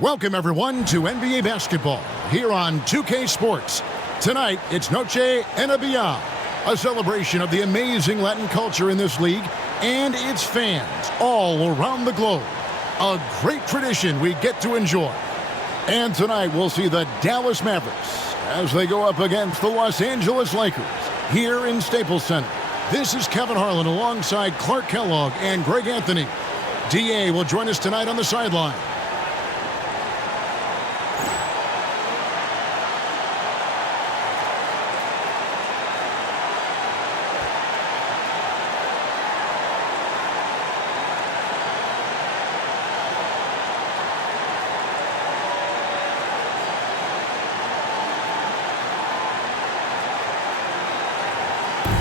Welcome, everyone, to NBA basketball here on 2K Sports. Tonight, it's Noche NBA, a celebration of the amazing Latin culture in this league and its fans all around the globe. A great tradition we get to enjoy. And tonight, we'll see the Dallas Mavericks as they go up against the Los Angeles Lakers here in Staples Center. This is Kevin Harlan alongside Clark Kellogg and Greg Anthony. DA will join us tonight on the sideline.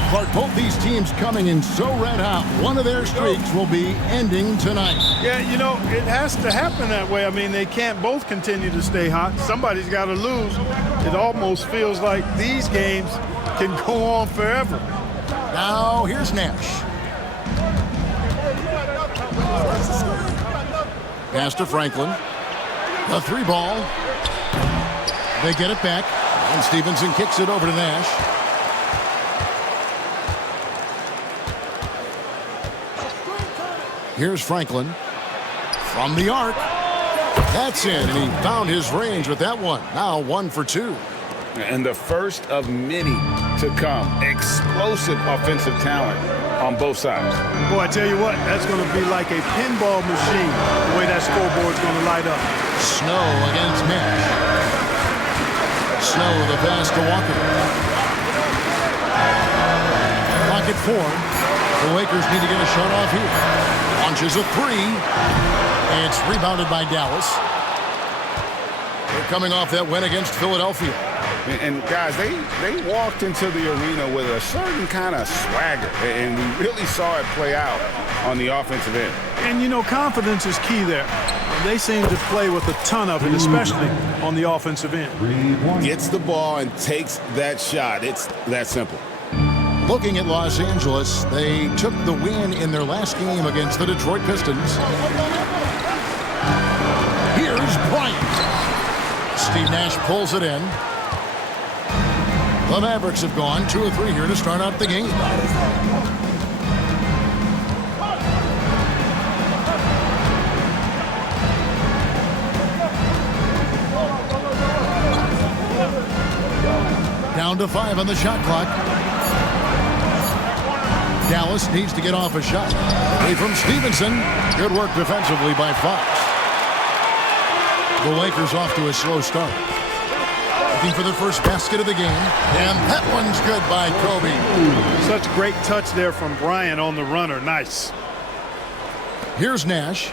Clark, both these teams coming in so red hot. One of their streaks will be ending tonight. Yeah, you know, it has to happen that way. I mean, they can't both continue to stay hot. Somebody's got to lose. It almost feels like these games can go on forever. Now, here's Nash. Pass to Franklin. The three ball. They get it back. And Stevenson kicks it over to Nash. Here's Franklin from the arc. That's in, and he found his range with that one. Now 1 for 2. And the first of many to come. Explosive offensive talent on both sides. Boy, I tell you what, that's going to be like a pinball machine, the way that scoreboard's going to light up. Snow against Nash. Snow the pass to Walker. Clock at 4. The Lakers need to get a shot off here. Launches a three. It's rebounded by Dallas. They're coming off that win against Philadelphia. And guys, they walked into the arena with a certain kind of swagger, and we really saw it play out on the offensive end. And, you know, confidence is key there. They seem to play with a ton of it, especially on the offensive end. Gets the ball and takes that shot. It's that simple. Looking at Los Angeles, they took the win in their last game against the Detroit Pistons. Here's Bryant. Steve Nash pulls it in. The Mavericks have gone 2 of 3 here to start out the game. Down to 5 on the shot clock. Dallas needs to get off a shot. Away from Stevenson. Good work defensively by Fox. The Lakers off to a slow start. Looking for their first basket of the game. And that one's good by Kobe. Such great touch there from Bryant on the runner. Nice. Here's Nash.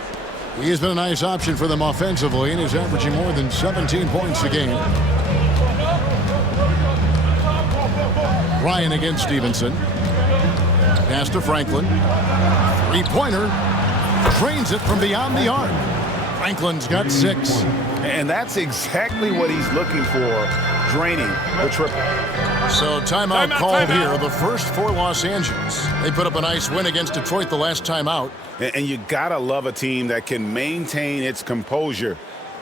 He has been a nice option for them offensively and is averaging more than 17 points a game. Ryan against Stevenson. Pass to Franklin. Three-pointer. Drains it from beyond the arc. Franklin's got 6. And that's exactly what he's looking for, draining the triple. So timeout called here, the first for Los Angeles. They put up a nice win against Detroit the last time out. And you gotta love a team that can maintain its composure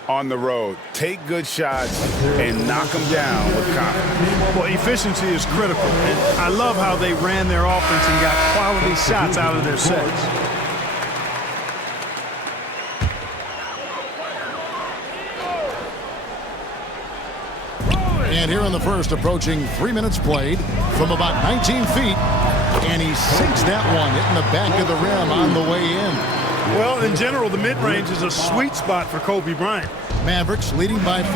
on the road. Take good shots and knock them down with confidence. Well, efficiency is critical. And I love how they ran their offense and got quality shots out of their sets. And here in the first, approaching 3 minutes played from about 19 feet. And he sinks that one, hitting the back of the rim on the way in. Well, in general, the mid-range is a sweet spot for Kobe Bryant. Mavericks leading by 5.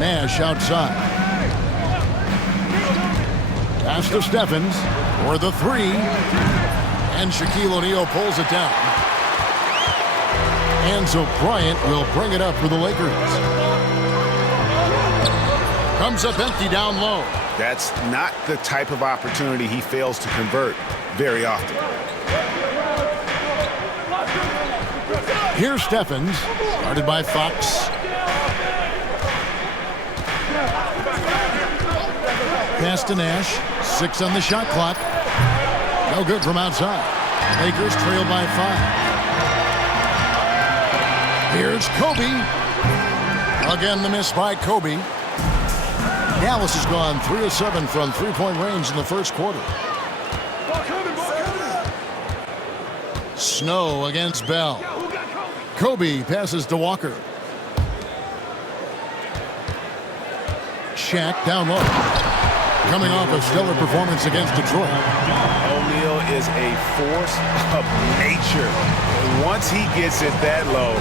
Nash outside. Pass to Stephens for the 3. And Shaquille O'Neal pulls it down. And so Bryant will bring it up for the Lakers. Comes up empty down low. That's not the type of opportunity he fails to convert very often. Here's Stephens, guarded by Fox. Pass to Nash, 6 on the shot clock. No good from outside. Lakers trail by 5. Here's Kobe. Again, the miss by Kobe. Dallas has gone 3 of 7 from three-point range in the first quarter. Snow against Bell. Kobe passes to Walker. Shaq down low. Coming off a stellar performance against Detroit. O'Neal is a force of nature. Once he gets it that low,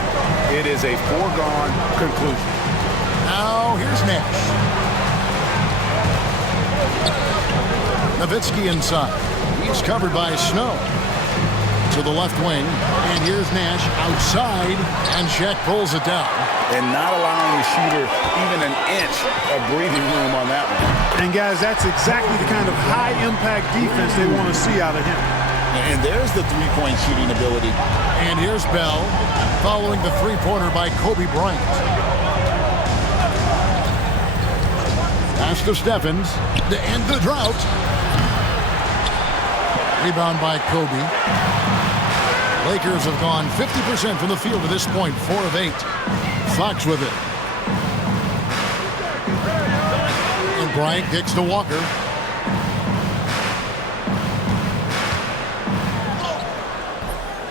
it is a foregone conclusion. Now here's Nash. Nowitzki inside. He's covered by Snow. To the left wing, and here's Nash outside, and Shaq pulls it down. And not allowing the shooter even an inch of breathing room on that one. And guys, that's exactly the kind of high-impact defense they want to see out of him. And there's the three-point shooting ability. And here's Bell, following the three-pointer by Kobe Bryant. Pass to Stephens, to end the drought. Rebound by Kobe. Lakers have gone 50% from the field to this point, 4 of 8. Fox with it. And Bryant kicks to Walker.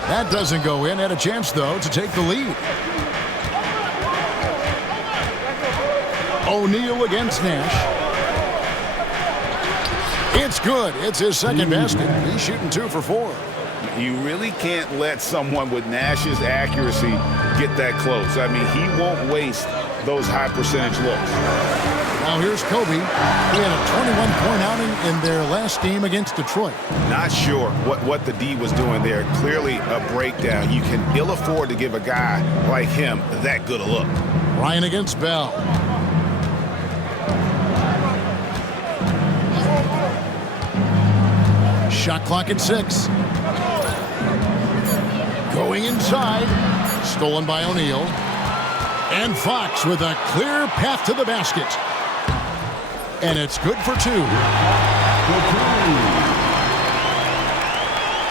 That doesn't go in. Had a chance, though, to take the lead. O'Neal against Nash. It's good. It's his second basket. He's shooting 2 for 4. You really can't let someone with Nash's accuracy get that close. I mean, he won't waste those high percentage looks. Now here's Kobe. He had a 21-point outing in their last game against Detroit. Not sure what the D was doing there. Clearly a breakdown. You can ill afford to give a guy like him that good a look. Ryan against Bell. Shot clock at 6. Going inside. Stolen by O'Neal. And Fox with a clear path to the basket. And it's good for 2.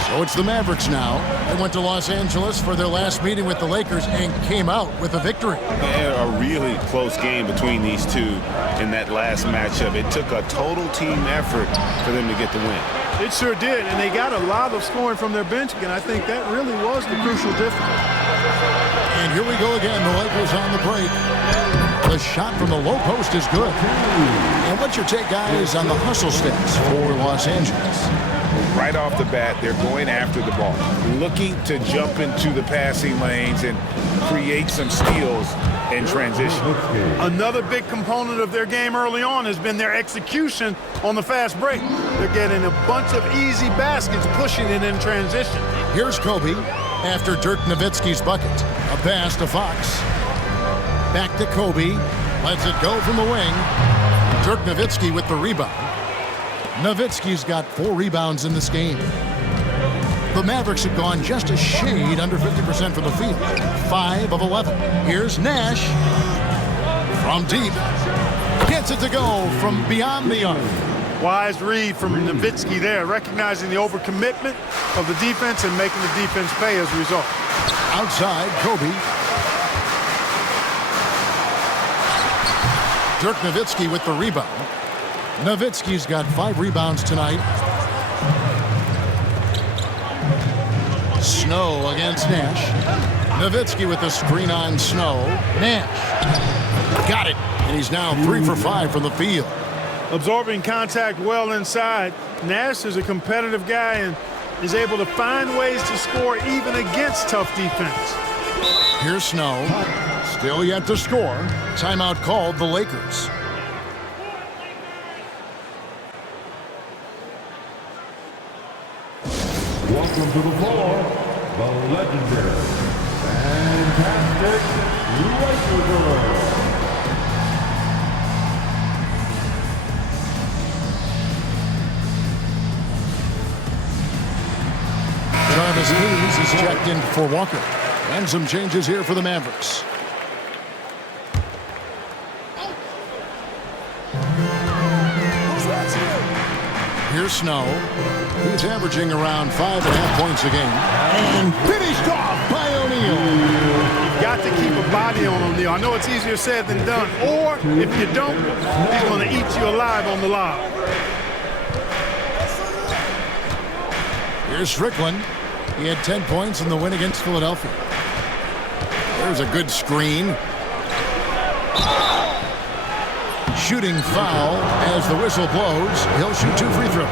So it's the Mavericks now. They went to Los Angeles for their last meeting with the Lakers and came out with a victory. And a really close game between these two in that last matchup. It took a total team effort for them to get the win. It sure did, and they got a lot of scoring from their bench, and I think that really was the crucial difference. And here we go again, the Lakers on the break. The shot from the low post is good. And what's your take, guys, on the hustle stats for Los Angeles? Right off the bat, they're going after the ball, looking to jump into the passing lanes and create some steals in transition. Another big component of their game early on has been their execution on the fast break. They're getting a bunch of easy baskets, pushing it in transition. Here's Kobe after Dirk Nowitzki's bucket. A pass to Fox. Back to Kobe. Lets it go from the wing. Dirk Nowitzki with the rebound. Nowitzki's got 4 rebounds in this game. The Mavericks have gone just a shade under 50% from the field. 5 of 11. Here's Nash. From deep. Gets it to go from beyond the arc. Wise read from Nowitzki there, recognizing the overcommitment of the defense and making the defense pay as a result. Outside, Kobe. Dirk Nowitzki with the rebound. Nowitzki's got 5 rebounds tonight. Snow against Nash. Nowitzki with the screen on Snow. Nash. Got it. And he's now 3 for 5 from the field. Absorbing contact well inside. Nash is a competitive guy and is able to find ways to score even against tough defense. Here's Snow. Still yet to score. Timeout called the Lakers. Welcome to the floor, the legendary, fantastic Lakers. Jarvis Hayes is checked in for Walker. And some changes here for the Mavericks. Here's Snow. He's averaging around 5.5 points a game. And finished off by O'Neal. Got to keep a body on O'Neal. I know it's easier said than done. Or if you don't, he's going to eat you alive on the lob. Here's Strickland. He had 10 points in the win against Philadelphia. There's a good screen. Shooting foul as the whistle blows. He'll shoot 2 free throws.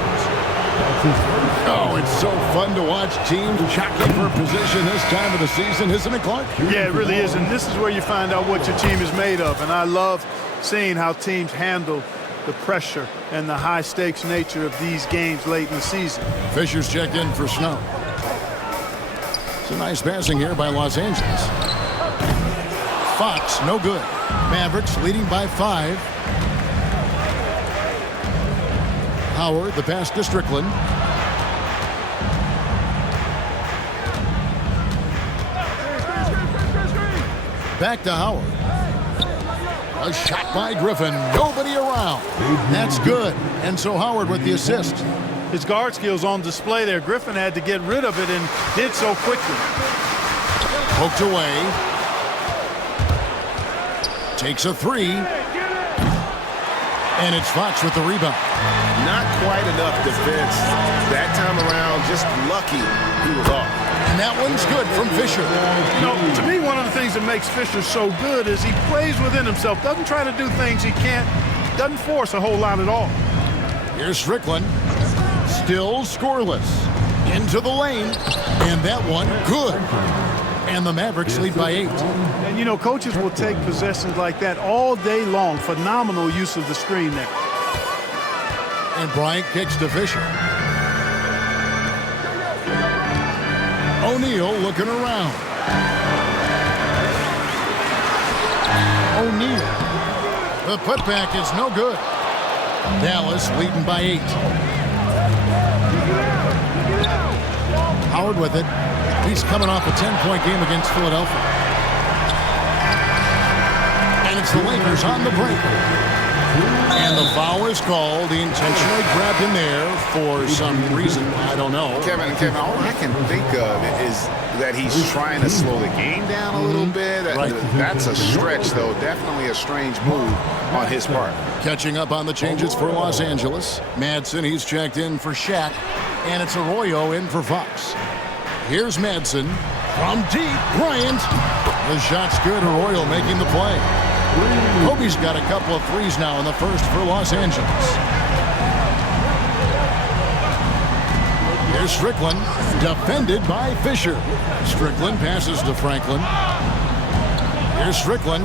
Oh, it's so fun to watch teams jockey for position this time of the season, isn't it, Clark? Yeah, it really is, and this is where you find out what your team is made of, and I love seeing how teams handle the pressure and the high-stakes nature of these games late in the season. Fisher's checked in for Snow. It's a nice passing here by Los Angeles. Fox, no good. Mavericks leading by 5. Howard, the pass to Strickland. Back to Howard. A shot by Griffin. Nobody around. That's good. And so Howard with the assist. His guard skills on display there. Griffin had to get rid of it and did so quickly. Poked away. Takes a 3. And it's Fox with the rebound. Not quite enough defense that time around. Just lucky he was off. And that one's good from Fisher. You know, to me, one of the things that makes Fisher so good is he plays within himself. Doesn't try to do things he can't. Doesn't force a whole lot at all. Here's Strickland. Still scoreless. Into the lane. And that one good. And the Mavericks lead by 8. And, you know, coaches will take possessions like that all day long. Phenomenal use of the screen there. And Bryant kicks to Fisher. O'Neal looking around. O'Neal. The putback is no good. Dallas leading by 8. Howard with it. He's coming off a 10-point game against Philadelphia. And it's the Lakers on the break. And the foul is called. He intentionally grabbed him there for some reason. I don't know. Kevin, all I can think of is that he's trying to slow the game down a little bit. Right. That's a stretch, though. Definitely a strange move on his part. Catching up on the changes for Los Angeles. Madsen, he's checked in for Shaq. And it's Arroyo in for Fox. Here's Madsen from deep. Bryant. The shot's good. Arroyo making the play. Kobe's got a couple of threes now in the first for Los Angeles. Here's Strickland, defended by Fisher. Strickland passes to Franklin. Here's Strickland.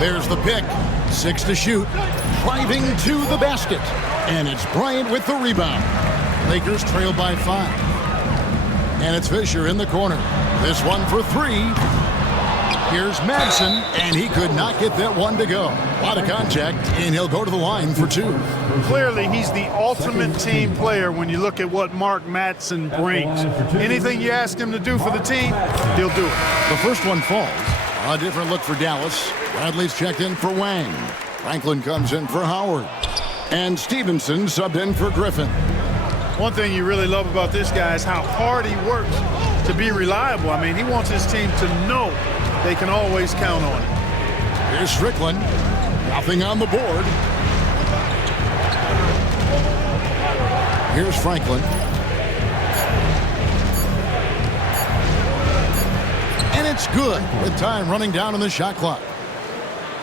There's the pick. 6 to shoot. Driving to the basket. And it's Bryant with the rebound. Lakers trail by 5. And it's Fisher in the corner. This one for 3. Here's Madsen, and he could not get that one to go. A lot of contact, and he'll go to the line for 2. Clearly, he's the ultimate team player when you look at what Mark Madsen brings. Anything you ask him to do for the team, he'll do it. The first one falls. A different look for Dallas. Bradley's checked in for Wang. Franklin comes in for Howard. And Stevenson subbed in for Griffin. One thing you really love about this guy is how hard he works to be reliable. I mean, he wants his team to know they can always count on him. Here's Strickland. Nothing on the board. Here's Franklin. And it's good with time running down on the shot clock.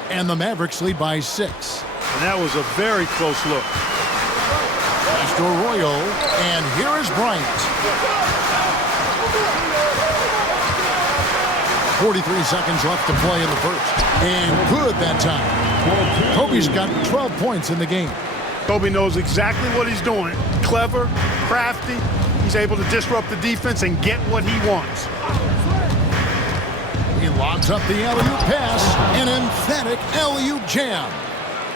And the Mavericks lead by 6. And that was a very close look. Pass to Arroyo, and here is Bryant. 43 seconds left to play in the first. And good that time. Kobe's got 12 points in the game. Kobe knows exactly what he's doing. Clever, crafty. He's able to disrupt the defense and get what he wants. He lobs up the alley-oop pass. An emphatic alley-oop jam.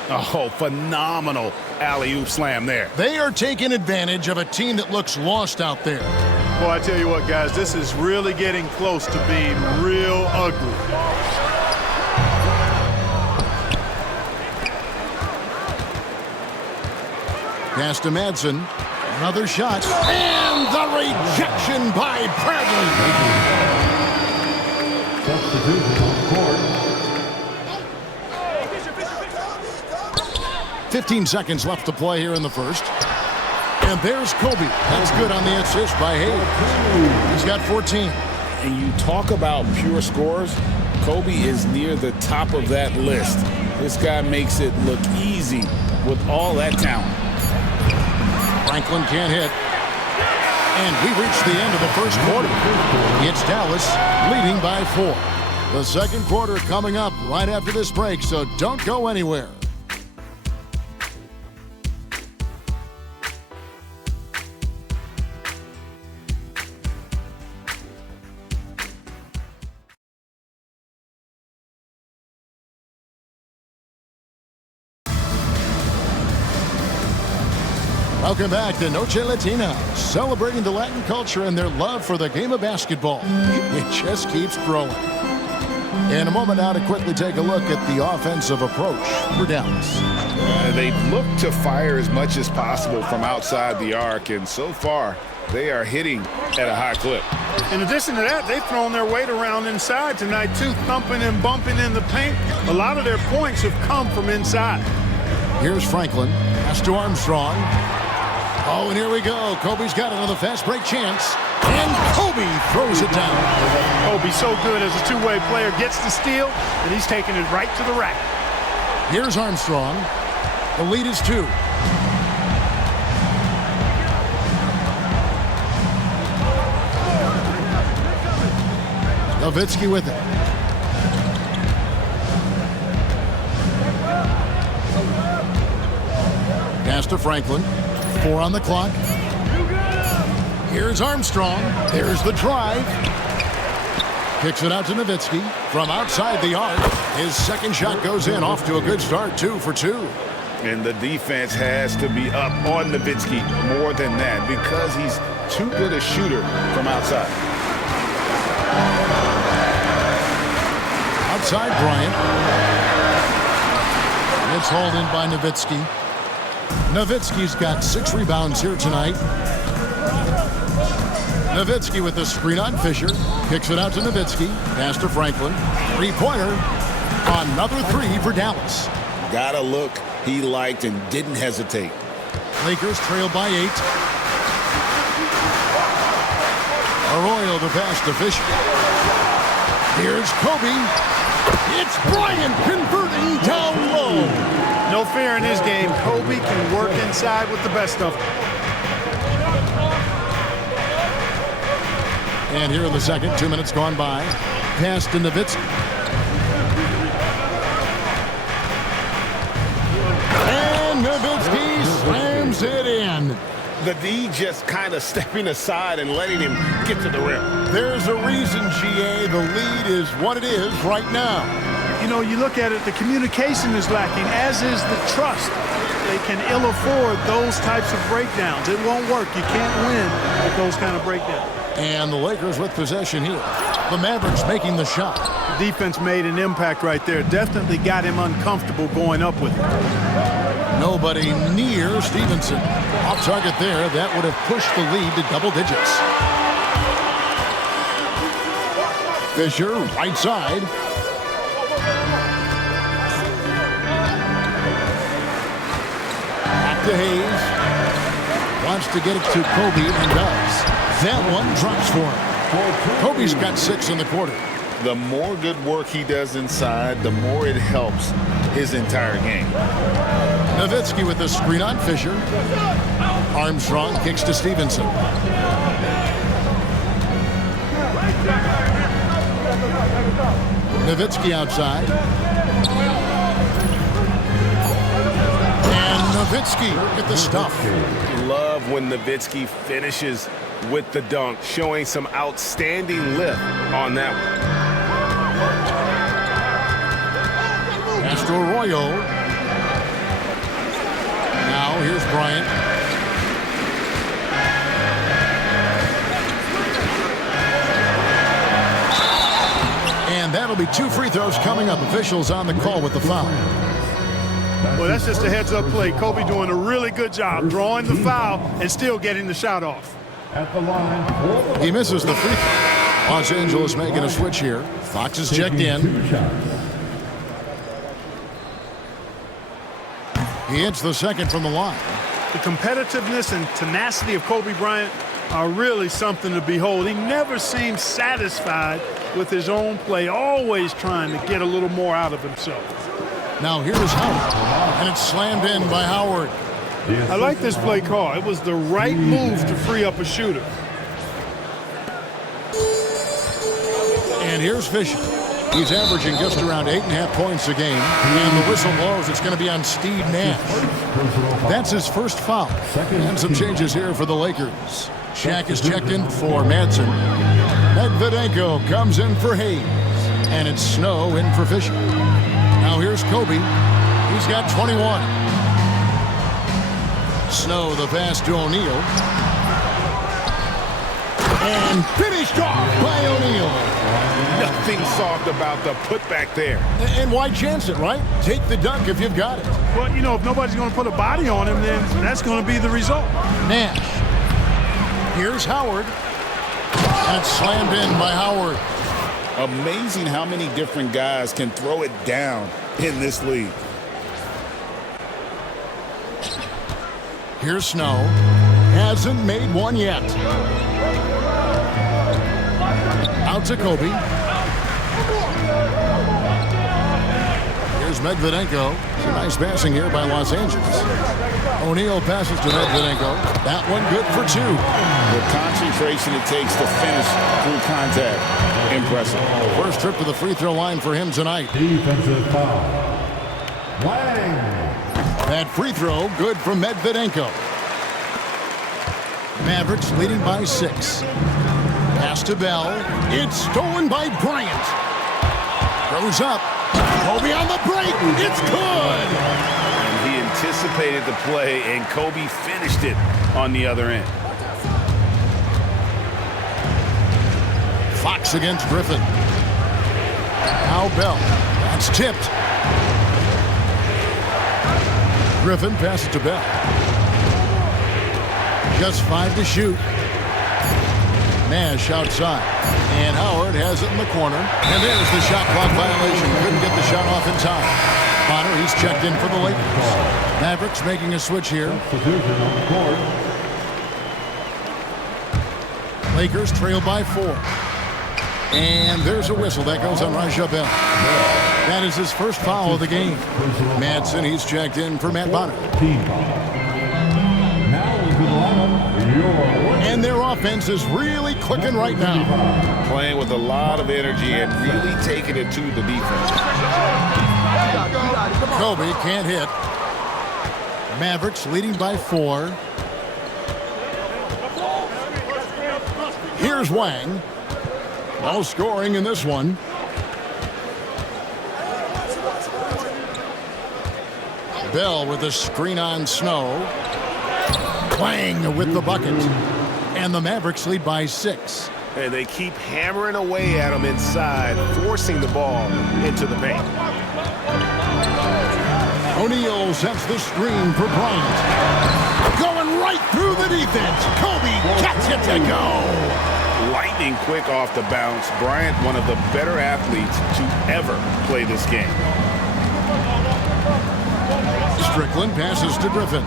Oh, phenomenal alley-oop slam there. They are taking advantage of a team that looks lost out there. Boy, I tell you what, guys, this is really getting close to being real ugly. Pass to Madsen. Another shot. And the rejection by Bradley. Substitution on court. 15 seconds left to play here in the first. And there's Kobe. That's good on the assist by Hayes. He's got 14. And you talk about pure scores, Kobe is near the top of that list. This guy makes it look easy with all that talent. Franklin can't hit. And we reach the end of the first quarter. It's Dallas leading by 4. The second quarter coming up right after this break, so don't go anywhere. Welcome back to Noche Latina, celebrating the Latin culture and their love for the game of basketball. It just keeps growing. In a moment now to quickly take a look at the offensive approach for Dallas. They've looked to fire as much as possible from outside the arc, and so far they are hitting at a high clip. In addition to that, they've thrown their weight around inside tonight, too, thumping and bumping in the paint. A lot of their points have come from inside. Here's Franklin. Pass to Armstrong. Oh, and here we go. Kobe's got another fast break chance. And Kobe throws it down. Kobe's so good as a two-way player. Gets the steal, and he's taking it right to the rack. Here's Armstrong. The lead is 2. Nowitzki with it. Pass to Franklin. 4 on the clock. Here's Armstrong. There's the drive. Kicks it out to Nowitzki from outside the arc. His second shot goes in, off to a good start, 2 for 2. And the defense has to be up on Nowitzki more than that because he's too good a shooter from outside. Outside Bryant. It's hauled in by Nowitzki. Nowitzki's got 6 rebounds here tonight. Nowitzki with the screen on Fisher. Kicks it out to Nowitzki. Pass to Franklin. 3-pointer. Another 3 for Dallas. Got a look he liked and didn't hesitate. Lakers trail by 8. Arroyo the pass to Fisher. Here's Kobe. It's Bryant converting down low. No fear in his game. Kobe can work inside with the best of them. And here in the second, 2 minutes gone by. Pass to Nowitzki. And Nowitzki slams it in. The D just kind of stepping aside and letting him get to the rim. There's a reason, GA, the lead is what it is right now. You know, you look at it, the communication is lacking, as is the trust. They can ill afford those types of breakdowns. It won't work. You can't win with those kind of breakdowns. And the Lakers with possession here. The Mavericks making the shot. The defense made an impact right there. Definitely got him uncomfortable going up with it. Nobody near Stevenson. Off target there. That would have pushed the lead to double digits. Fisher, right side. Back to Hayes. Wants to get it to Kobe and does. That one drops for him. Kobe's got 6 in the quarter. The more good work he does inside, the more it helps his entire game. Nowitzki with the screen on Fisher. Armstrong kicks to Stevenson. Nowitzki outside. And Nowitzki with the stuff. Love when Nowitzki finishes with the dunk, showing some outstanding lift on that one. Pass to Arroyo. Now here's Bryant. And that'll be 2 free throws coming up. Officials on the call with the foul. Well, that's just a heads-up play. Kobe doing a really good job drawing the foul and still getting the shot off. At the line. He misses the free throw. Los Angeles making a switch here. Fox is checked in. He hits the second from the line. The competitiveness and tenacity of Kobe Bryant are really something to behold. He never seems satisfied with his own play, always trying to get a little more out of himself. Now here's Howard, and it's slammed in by Howard. I like this play call. It was the right move to free up a shooter. And here's Fisher. He's averaging just around 8.5 points a game. And the whistle blows. It's going to be on Steve Nash. That's his first foul. And some changes here for the Lakers. Shaq is checked in for Madsen. Medvedenko comes in for Hayes. And it's Snow in for Fisher. Now here's Kobe. He's got 21. Snow the pass to O'Neal. And finished off by O'Neal. Nothing soft about the putback there. And why chance it, right? Take the dunk if you've got it. Well, you know, if nobody's going to put a body on him, then that's going to be the result. Nash. Here's Howard. And it's slammed in by Howard. Amazing how many different guys can throw it down in this league. Here's Snow. Hasn't made one yet. Out to Kobe. Here's Medvedenko. It's a nice passing here by Los Angeles. O'Neal passes to Medvedenko. That one good for two. The concentration it takes to finish through contact. Impressive. First trip to the free throw line for him tonight. Defensive foul. Lang. That free throw good for Medvedenko. Mavericks leading by 6. Pass to Bell. It's stolen by Bryant. Goes up. Kobe on the break. It's good. And he anticipated the play, and Kobe finished it on the other end. Fox against Griffin. Now Bell. That's tipped. Griffin passes to Bell. Just 5 to shoot. Nash outside. And Howard has it in the corner. And there's the shot clock violation. Couldn't get the shot off in time. Bonner, he's checked in for the Lakers. Mavericks making a switch here. Substitution on the court. Lakers trail by 4. And there's a whistle that goes on Raja Bell. That is his first foul of the game. Madsen, he's checked in for Matt Bonner. And their offense is really clicking right now. Playing with a lot of energy and really taking it to the defense. Kobe can't hit. Mavericks leading by 4. Here's Wang. No scoring in this one. Bell with a screen on Snow. Wang with the bucket. And the Mavericks lead by 6. And they keep hammering away at him inside, forcing the ball into the paint. O'Neal sets the screen for Bryant. Going right through the defense. Kobe gets it to go. Lightning quick off the bounce. Bryant, one of the better athletes to ever play this game. Strickland passes to Griffin.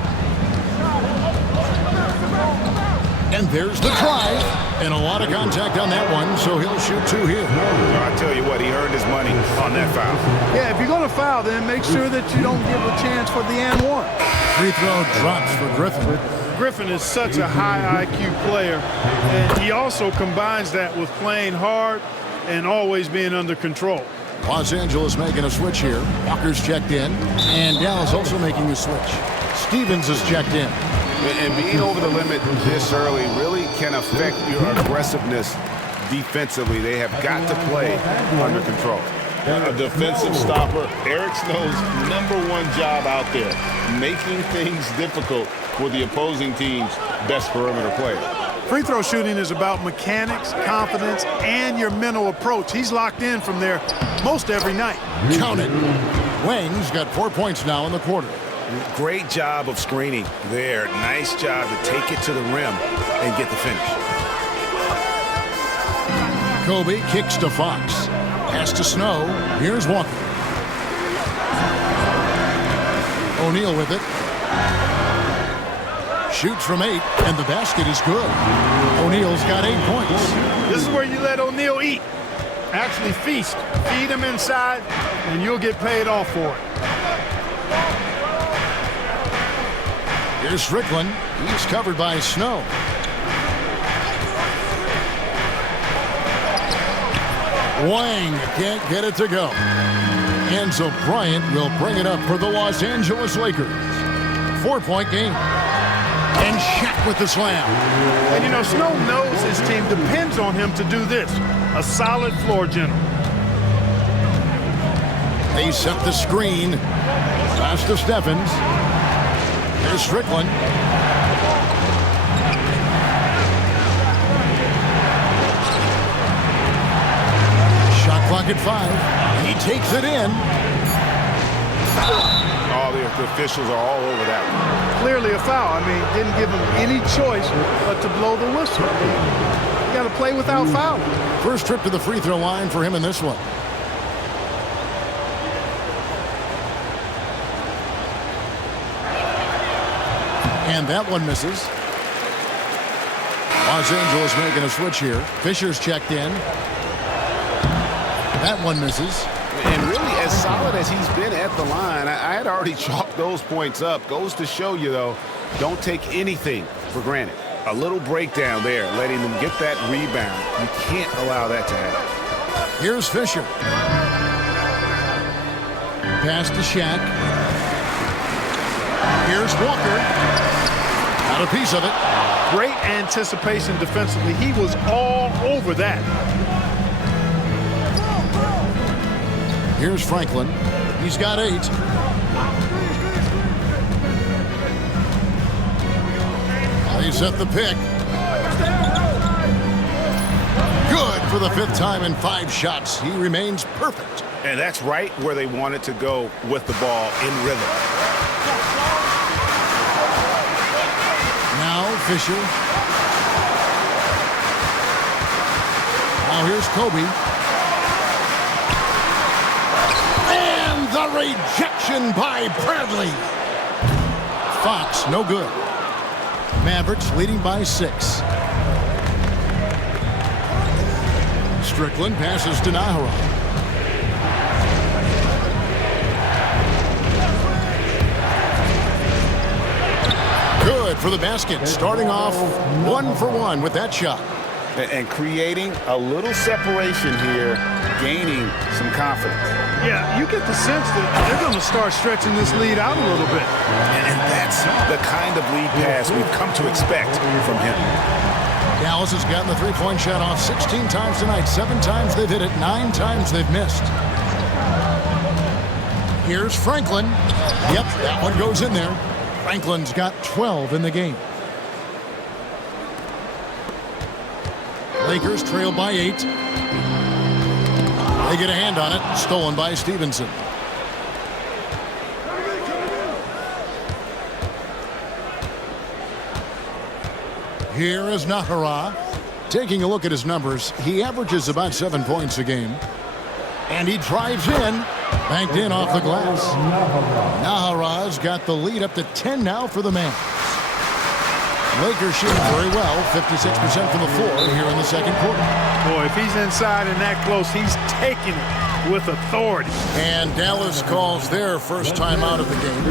And there's the drive. And a lot of contact on that one, so he'll shoot 2 here. I tell you what, he earned his money on that foul. Yeah, if you're going to foul, then make sure that you don't give a chance for the and one. Free throw drops for Griffin. Griffin is such a high IQ player, and he also combines that with playing hard and always being under control. Los Angeles making a switch here. Walker's checked in, and Dallas also making a switch. Stevens is checked in. And being over the limit this early really can affect your aggressiveness defensively. They have got to play under control. A defensive stopper. Eric Snow's #1 job out there, making things difficult for the opposing team's best perimeter player. Free throw shooting is about mechanics, confidence, and your mental approach. He's locked in from there most every night. Count it. Wang's got 4 points now in the quarter. Great job of screening there. Nice job to take it to the rim and get the finish. Kobe kicks to Fox. Pass to Snow. Here's Walker. O'Neal with it. Shoots from 8, and the basket is good. O'Neal's got 8 points. This is where you let O'Neal eat. Actually feast. Feed him inside, and you'll get paid off for it. Here's Strickland. He's covered by Snow. Wang can't get it to go. Enzo Bryant will bring it up for the Los Angeles Lakers. 4-point game. And Shaq with the slam. And you know, Snow knows his team depends on him to do this. A solid floor general. They set the screen. Pass to Stephens. Here's Strickland. Shot clock at 5. He takes it in. Oh, the officials are all over that one. Clearly a foul. I mean, didn't give him any choice but to blow the whistle. You got to play without fouling. First trip to the free throw line for him in this one. And that one misses. Los Angeles making a switch here. Fisher's checked in. That one misses. And really, as solid as he's been at the line, I had already chalked those points up. Goes to show you, though, don't take anything for granted. A little breakdown there, letting them get that rebound. You can't allow that to happen. Here's Fisher. Pass to Shaq. Here's Walker. Got a piece of it. Great anticipation defensively. He was all over that. Here's Franklin. He's got 8. They set the pick. Good for the 5th time in 5 shots. He remains perfect. And that's right where they wanted to go with the ball in rhythm. Now Fisher. Now here's Kobe. And the rejection by Bradley. Fox, no good. Mavericks leading by 6. Strickland passes to Nahara. Good for the basket. Starting off 1 for 1 with that shot. And creating a little separation here, gaining some confidence. Yeah, you get the sense that they're going to start stretching this lead out a little bit. And that's the kind of lead pass we've come to expect from him. Dallas has gotten the three-point shot off 16 times tonight. 7 times they've hit it, 9 times they've missed. Here's Franklin. Yep, that one goes in there. Franklin's got 12 in the game. Lakers trail by 8. They get a hand on it. Stolen by Stevenson. Here is Nahara. Taking a look at his numbers, he averages about 7 points a game. And he drives in. Banked in off the glass. Nahara's got the lead up to 10 now for the man. Lakers shooting very well, 56% from the floor here in the second quarter. Boy, if he's inside and that close, he's taking it with authority. And Dallas calls their first time out of the game.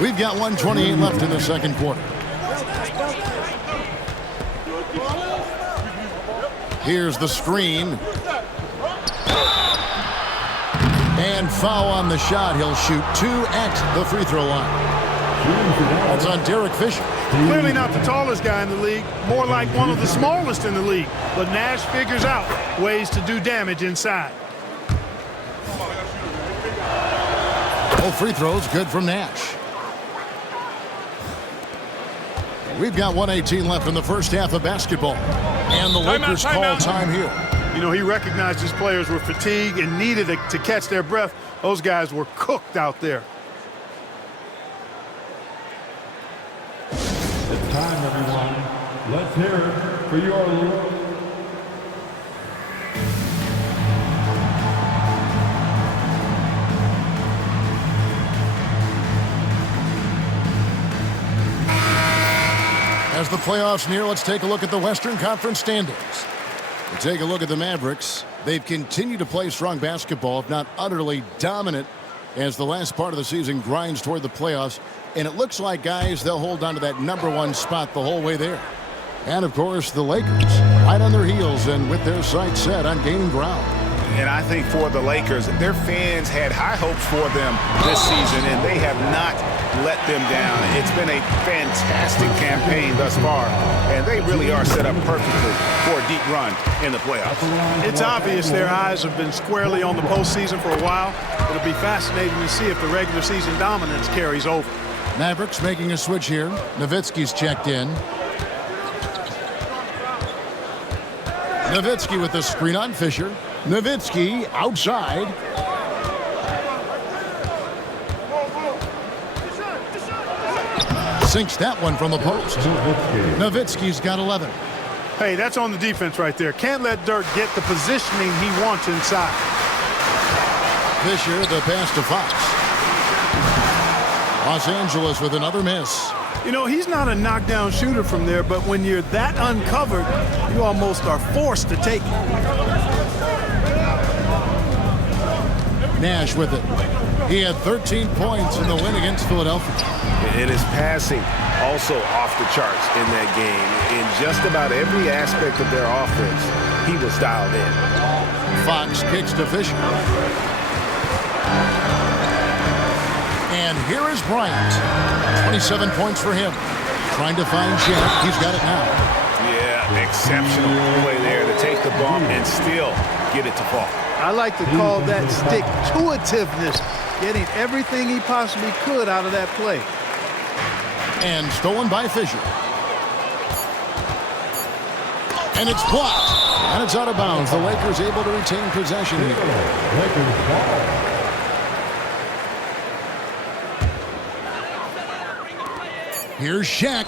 We've got 1:28 left in the second quarter. Here's the screen. And foul on the shot. He'll shoot 2 at the free throw line. That's on Derek Fisher. Clearly not the tallest guy in the league, more like one of the smallest in the league. But Nash figures out ways to do damage inside. Both free throws good from Nash. We've got 1:18 left in the first half of basketball. And the Lakers call time here. You know, he recognized his players were fatigued and needed to catch their breath. Those guys were cooked out there. It's time, everyone. Let's hear it for your... As the playoffs near, let's take a look at the Western Conference standings. We take a look at the Mavericks. They've continued to play strong basketball, if not utterly dominant, as the last part of the season grinds toward the playoffs. And it looks like, guys, they'll hold on to that #1 spot the whole way there. And, of course, the Lakers right on their heels and with their sights set on gaining ground. And I think for the Lakers, their fans had high hopes for them this season, and they have not let them down. It's been a fantastic campaign thus far, and they really are set up perfectly for a deep run in the playoffs. It's obvious their eyes have been squarely on the postseason for a while. It'll be fascinating to see if the regular season dominance carries over. Mavericks making a switch here. Nowitzki's checked in. Nowitzki with the screen on Fisher. Nowitzki outside. Sinks that one from the post. Nowitzki's got 11. Hey, that's on the defense right there. Can't let Dirk get the positioning he wants inside. Fisher, the pass to Fox. Los Angeles with another miss. You know, he's not a knockdown shooter from there, but when you're that uncovered, you almost are forced to take it. Nash with it. He had 13 points in the win against Philadelphia. And his passing also off the charts in that game. In just about every aspect of their offense, he was dialed in. Fox kicks to Fisher. And here is Bryant. 27 points for him. Trying to find Jack. He's got it now. Yeah, exceptional play there to take the bump and still get it to fall. I like to call that stick-to-itiveness, getting everything he possibly could out of that play. And stolen by Fisher. And it's blocked. And it's out of bounds. The Lakers able to retain possession here. Lakers ball. Here's Shaq.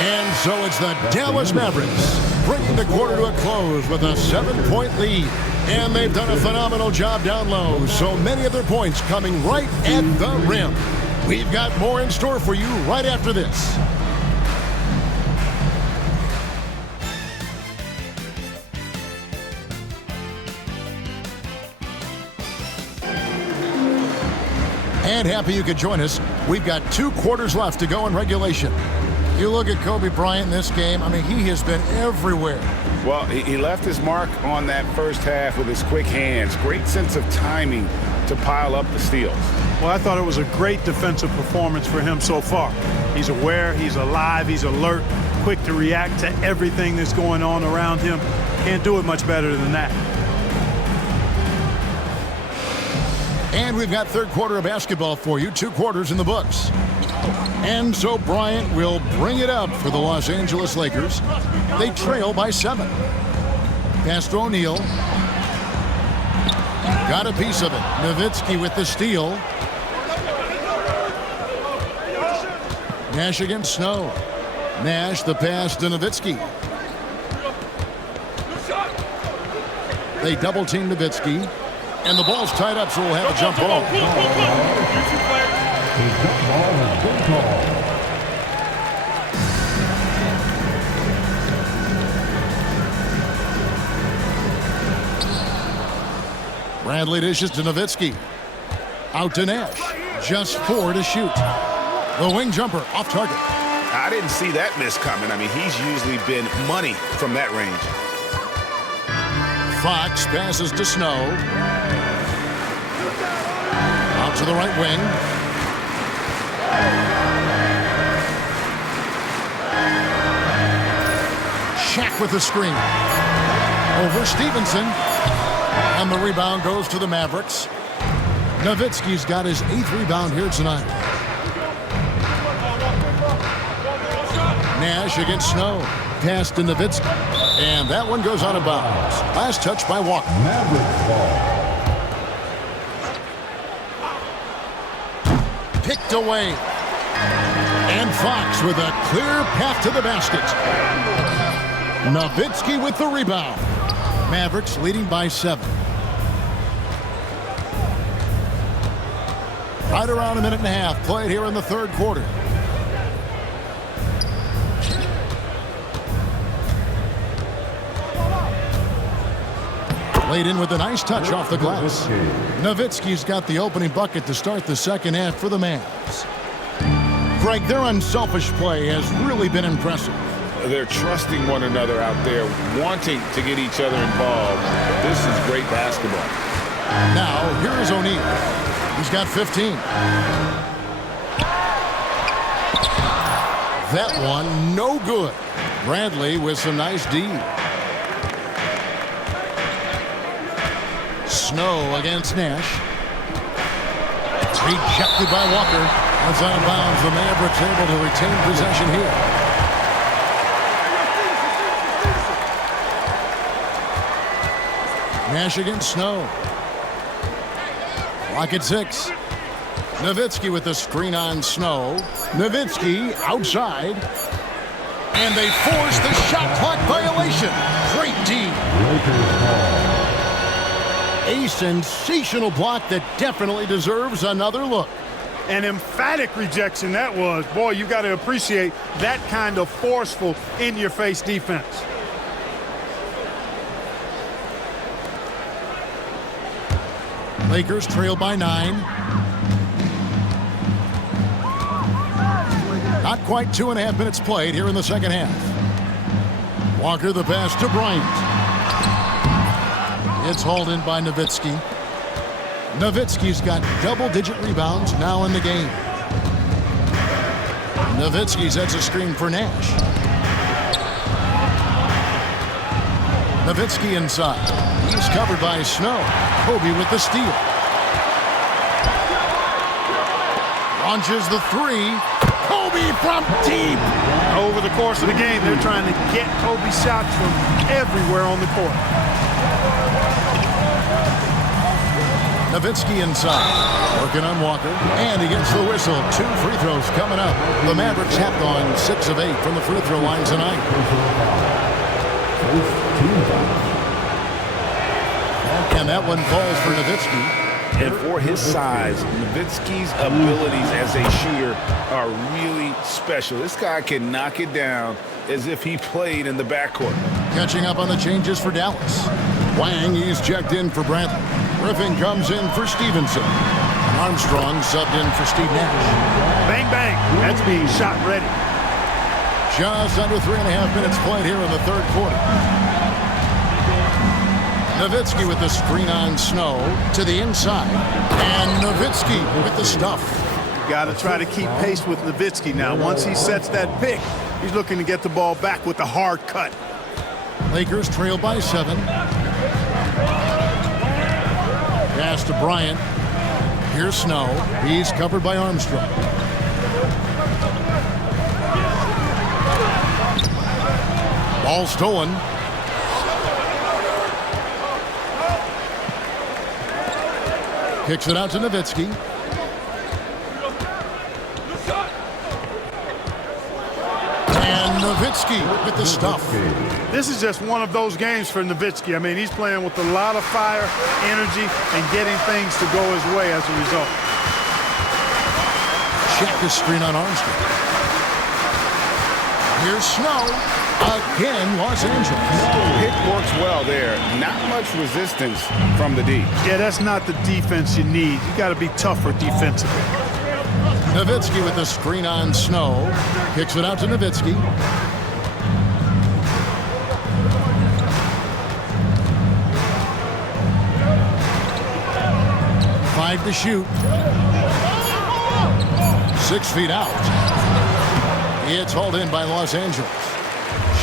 And so it's the Dallas Mavericks bringing the quarter to a close with a 7-point lead. And they've done a phenomenal job down low. So many of their points coming right at the rim. We've got more in store for you right after this. And happy you could join us. We've got 2 quarters left to go in regulation. You look at Kobe Bryant in this game, I mean, he has been everywhere. Well, he left his mark on that first half with his quick hands. Great sense of timing to pile up the steals. Well, I thought it was a great defensive performance for him so far. He's aware, he's alive, he's alert, quick to react to everything that's going on around him. Can't do it much better than that. And we've got third quarter of basketball for you. 2 quarters in the books. And so Bryant will bring it up for the Los Angeles Lakers. They trail by 7. Pass to O'Neal. Got a piece of it. Nowitzki with the steal. Nash against Snow. Nash the pass to Nowitzki. They double team Nowitzki. And the ball's tied up, so we'll have a jump ball. The jump ball has been called. Bradley dishes to Nowitzki. Out to Nash. Just 4 to shoot. The wing jumper off target. I didn't see that miss coming. I mean, he's usually been money from that range. Fox passes to Snow. to the right wing. Shaq with the screen. Over Stevenson. And the rebound goes to the Mavericks. Nowitzki's got his 8th rebound here tonight. Nash against Snow. Pass to Nowitzki. And that one goes out of bounds. Last touch by Walker. Mavericks ball. Picked away. And Fox with a clear path to the basket. Nowitzki with the rebound. Mavericks leading by 7. Right around a minute and a half played here in the third quarter. Laid in with a nice touch off the glass. Nowitzki's got the opening bucket to start the second half for the Mavs. Greg, their unselfish play has really been impressive. They're trusting one another out there, wanting to get each other involved. This is great basketball. Now, here is O'Neal. He's got 15. That one, no good. Bradley with some nice D. Snow against Nash. Rejected by Walker. That's out of bounds. The Mavericks able to retain possession here. Nash against Snow. Lock at 6. Nowitzki with the screen on Snow. Nowitzki outside. And they force the shot clock violation. Great D. A sensational block that definitely deserves another look. An emphatic rejection that was. Boy, you got to appreciate that kind of forceful, in-your-face defense. Lakers trail by 9. Not quite 2.5 minutes played here in the second half. Walker the pass to Bryant. It's hauled in by Nowitzki. Nowitzki's got double-digit rebounds now in the game. Nowitzki sets a screen for Nash. Nowitzki inside. He's covered by Snow. Kobe with the steal. Launches the 3. Kobe from deep. Over the course of the game, they're trying to get Kobe shots from everywhere on the court. Nowitzki inside. Working on Walker. And he gets the whistle. 2 free throws coming up. The Mavericks have gone 6 of 8 from the free throw line tonight. And that one falls for Nowitzki. And for his size, Nowitzki's abilities as a shooter are really special. This guy can knock it down as if he played in the backcourt. Catching up on the changes for Dallas. Wang, he's checked in for Bradley. Griffin comes in for Stevenson. Armstrong subbed in for Steve Nash. Bang, bang. That's being shot ready. Just under 3.5 minutes played here in the third quarter. Nowitzki with the screen on Snow to the inside. And Nowitzki with the stuff. Got to try to keep pace with Nowitzki now. Once he sets that pick, he's looking to get the ball back with a hard cut. Lakers trail by 7. Pass to Bryant. Here's Snow. He's covered by Armstrong. Ball stolen. Kicks it out to Nowitzki. And Nowitzki with the stuff. This is just one of those games for Nowitzki. I mean, he's playing with a lot of fire, energy, and getting things to go his way as a result. Check the screen on Armstrong. Here's Snow. Again, Los Angeles. Pick works well there. Not much resistance from the D. Yeah, that's not the defense you need. You got to be tougher defensively. Nowitzki with the screen on Snow. Kicks it out to Nowitzki. Five to shoot. 6 feet out. It's hauled in by Los Angeles.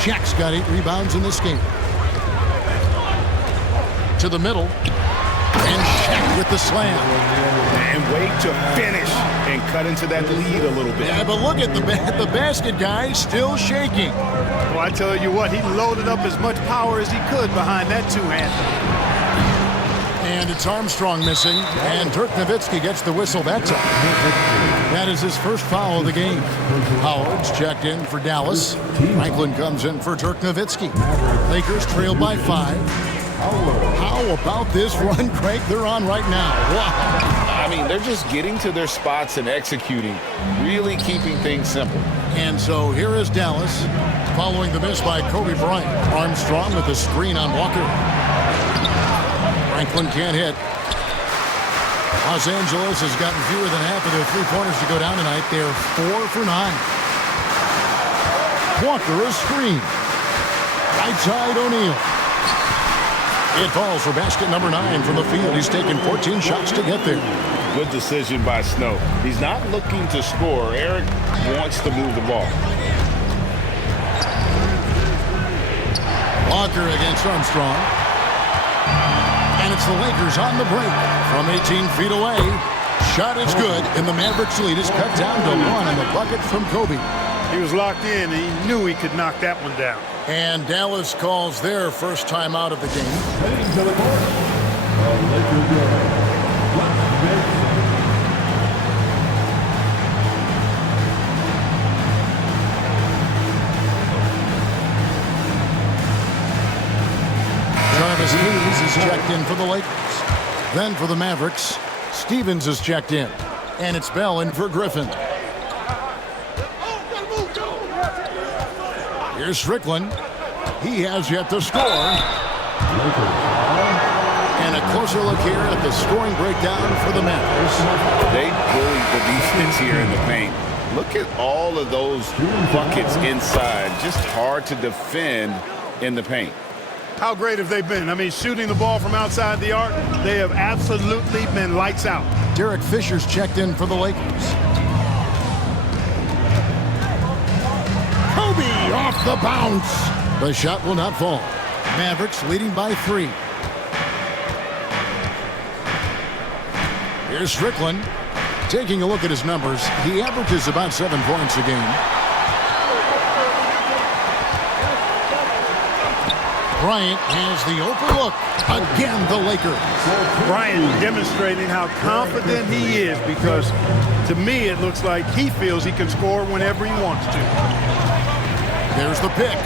Shaq's got 8 rebounds in this game. To the middle. And Shaq with the slam. And wait to finish and cut into that lead a little bit. Yeah, but look at the basket guy still shaking. Well, I tell you what, he loaded up as much power as he could behind that two-hand. And it's Armstrong missing, and Dirk Nowitzki gets the whistle that time. That is his first foul of the game. Howard's checked in for Dallas. Franklin comes in for Dirk Nowitzki. Lakers trail by 5. How about this run, Craig, they're on right now? Wow. I mean, they're just getting to their spots and executing, really keeping things simple. And so here is Dallas, following the miss by Kobe Bryant. Armstrong with the screen on Walker. Franklin can't hit. Los Angeles has gotten fewer than half of their three-pointers to go down tonight. They're 4 for 9. Walker a screen. Right side O'Neal. It falls for basket number 9 from the field. He's taken 14 shots to get there. Good decision by Snow. He's not looking to score. Eric wants to move the ball. Walker against Armstrong. And it's the Lakers on the break from 18 feet away. Shot is good, and the Mavericks lead is cut down to 1 on the bucket from Kobe. He was locked in, and he knew he could knock that one down. And Dallas calls their first time out of the game. Heading to the court, the Lakers go. Jarvis Hayes is checked in for the Lakers. Then for the Mavericks, Stevens is checked in. And it's Bell in for Griffin. Here's Strickland. He has yet to score. And a closer look here at the scoring breakdown for the Mavericks. They bullied the defense here in the paint. Look at all of those buckets inside. Just hard to defend in the paint. How great have they been? I mean, shooting the ball from outside the arc, they have absolutely been lights out. Derek Fisher's checked in for the Lakers. Kobe off the bounce. The shot will not fall. Mavericks leading by 3. Here's Strickland. Taking a look at his numbers, he averages about 7 points a game. Bryant has the open look. Again, the Lakers. Bryant demonstrating how confident he is, because to me it looks like he feels he can score whenever he wants to. There's the pick.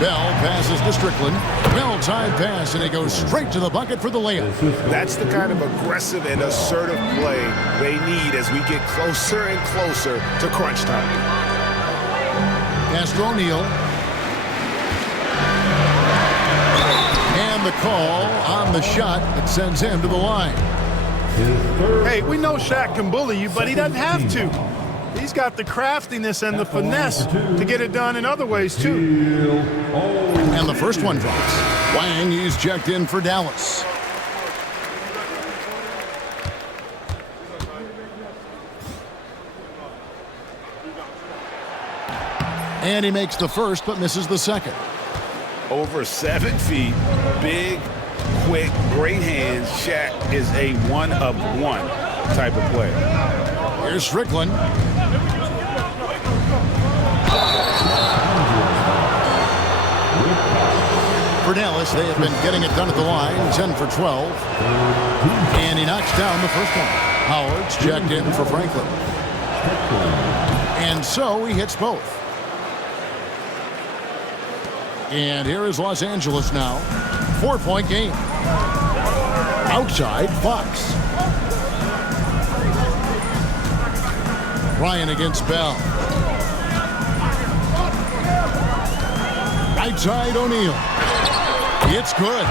Bell passes to Strickland. Bell time pass, and he goes straight to the bucket for the layup. That's the kind of aggressive and assertive play they need as we get closer and closer to crunch time. Pass to O'Neal. And the call on the shot that sends him to the line. Hey, we know Shaq can bully you, but he doesn't have to. He's got the craftiness and the finesse to get it done in other ways, too. And the first one drops. Wang is checked in for Dallas. And he makes the first, but misses the second. Over 7 feet, big, quick, great hands. Shaq is a one-of-one type of player. Here's Strickland. For Dallas, they have been getting it done at the line, 10 for 12. And he knocks down the first one. Howard's checked in for Franklin. And so he hits both. And here is Los Angeles now. 4-point game. Outside, Fox. Ryan against Bell. Right side, O'Neal. It's good.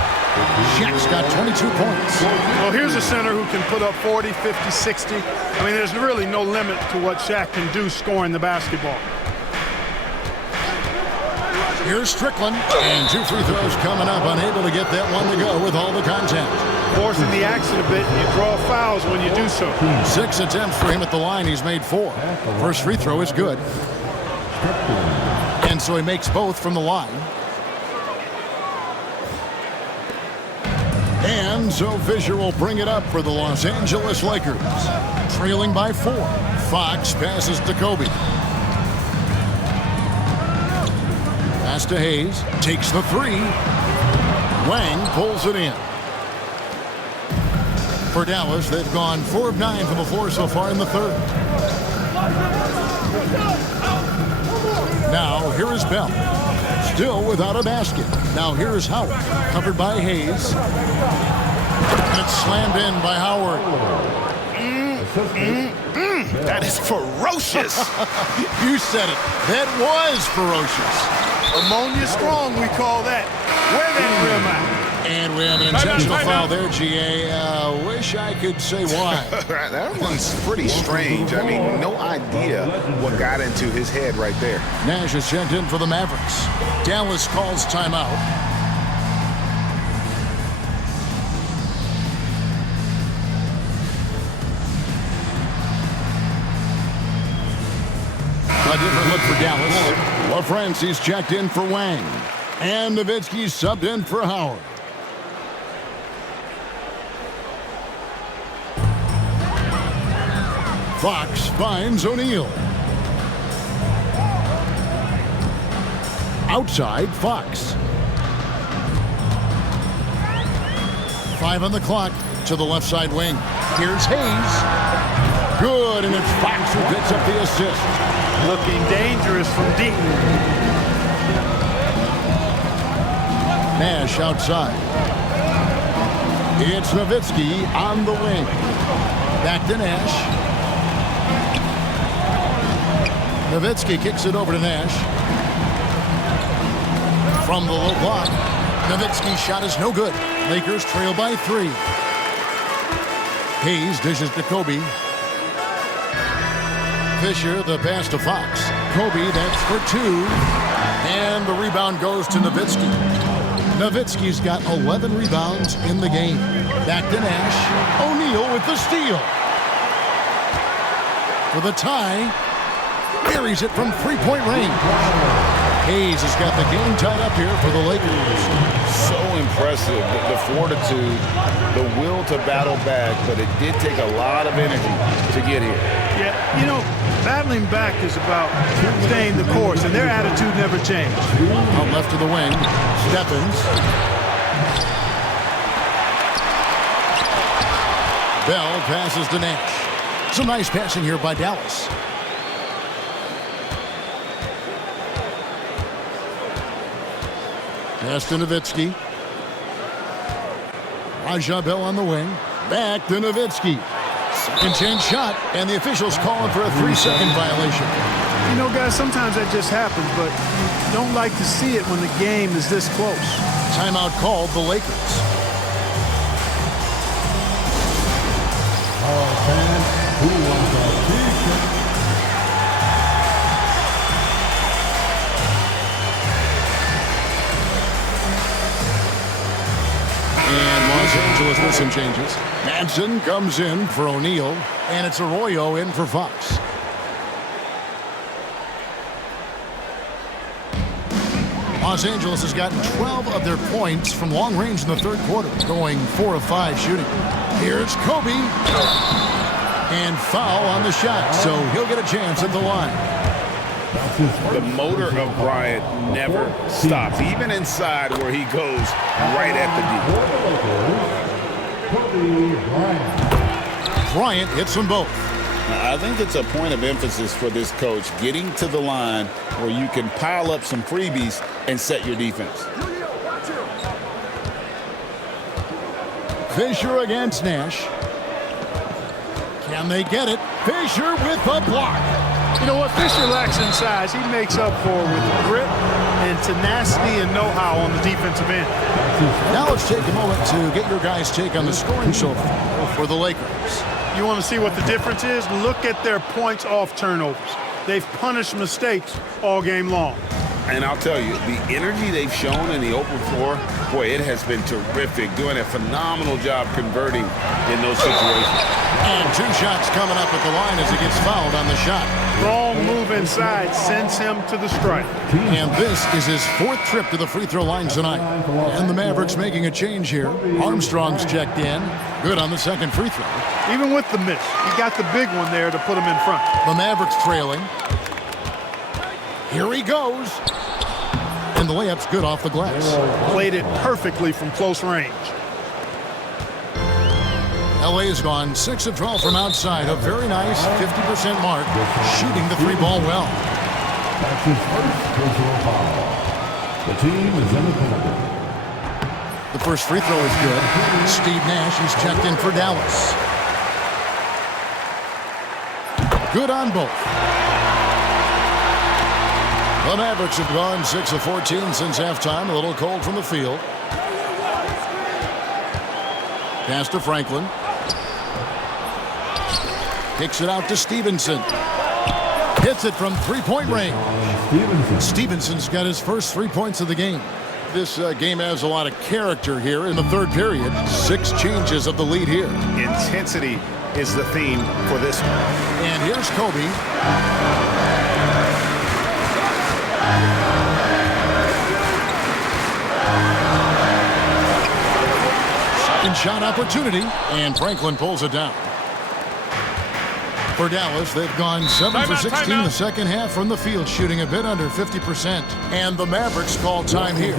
Shaq's got 22 points. Well, here's a center who can put up 40, 50, 60. I mean, there's really no limit to what Shaq can do scoring the basketball. Here's Strickland, and 2 free throws coming up, unable to get that one to go with all the contact. Forcing the action a bit, you draw fouls when you do so. 6 attempts for him at the line. He's made 4. First free throw is good. And so he makes both from the line. And so Fisher will bring it up for the Los Angeles Lakers. Trailing by 4. Fox passes to Kobe. Pass to Hayes. Takes the 3. Wang pulls it in. For Dallas, they've gone 4 of 9 from the floor so far in the third. Now, here is Bell. Still without a basket. Now, here is Howard. Covered by Hayes. And it's slammed in by Howard. That is ferocious. You said it. That was ferocious. Ammonia strong, we call that. Wear that rim out. And we have an intentional foul there, GA. Wish I could say why. That one's pretty strange. I mean, no idea what got into his head right there. Nash is checked in for the Mavericks. Dallas calls timeout. A different look for Dallas. LaFrancis checked in for Wang. And Nowitzki subbed in for Howard. Fox finds O'Neal. Outside, Fox. 5 on the clock to the left side wing. Here's Hayes. Good, and it's Fox who picks up the assist. Looking dangerous from deep. Nash outside. It's Nowitzki on the wing. Back to Nash. Nowitzki kicks it over to Nash. From the low block. Nowitzki's shot is no good. Lakers trail by 3. Hayes dishes to Kobe. Fisher, the pass to Fox. Kobe, that's for 2. And the rebound goes to Nowitzki. Nowitzki's got 11 rebounds in the game. Back to Nash. O'Neal with the steal. For the tie. Buries it from 3-point range. Hayes has got the game tied up here for the Lakers. So impressive, the fortitude, the will to battle back, but it did take a lot of energy to get here. Yeah, you know, battling back is about staying the course, and their attitude never changed. Out left to the wing, Stephens. Bell passes to Nash. Some nice passing here by Dallas. Pass to Nowitzki. Raja Bell on the wing. Back to Nowitzki. Second chance shot, and the officials calling for a 3-second violation. You know, guys, sometimes that just happens, but you don't like to see it when the game is this close. Timeout called the Lakers. Our fans who want a T-shirt. And Los Angeles with some changes. Manson comes in for O'Neal, and it's Arroyo in for Fox. Los Angeles has gotten 12 of their points from long range in the third quarter, going 4 of 5 shooting. Here's Kobe. And foul on the shot, so he'll get a chance at the line. The motor of Bryant never stops, even inside where he goes right at the D. Bryant hits them both. I think it's a point of emphasis for this coach, getting to the line where you can pile up some freebies and set your defense. Fisher against Nash. Can they get it? Fisher with the block. You know what Fisher lacks in size, he makes up for with grit and tenacity and know-how on the defensive end. Now let's take a moment to get your guys' take on the scoring so far for the Lakers. You want to see what the difference is? Look at their points off turnovers. They've punished mistakes all game long. And I'll tell you, the energy they've shown in the open floor, boy, it has been terrific. Doing a phenomenal job converting in those situations. And 2 shots coming up at the line as he gets fouled on the shot. Wrong move inside sends him to the stripe. And this is his 4th trip to the free throw line tonight. And the Mavericks making a change here. Armstrong's checked in. Good on the 2nd free throw. Even with the miss, he got the big one there to put him in front. The Mavericks trailing. Here he goes. And the layup's good off the glass. Played it perfectly from close range. LA's gone 6 of 12 from outside. A very nice 50% mark. Shooting the 3-ball well. That's his first personal foul. The team is in the penalty. The first free throw is good. Steve Nash is checked in for Dallas. Good on both. The Mavericks have gone 6 of 14 since halftime. A little cold from the field. Pass to Franklin. Kicks it out to Stevenson. Hits it from 3-point range. Stevenson's got his first 3 points of the game. This game has a lot of character here in the 3rd period. 6 changes of the lead here. Intensity is the theme for this one. And here's Kobe. Second shot opportunity, and Franklin pulls it down. For Dallas, they've gone 7 for 16 the second half from the field, shooting a bit under 50%. And the Mavericks call time here.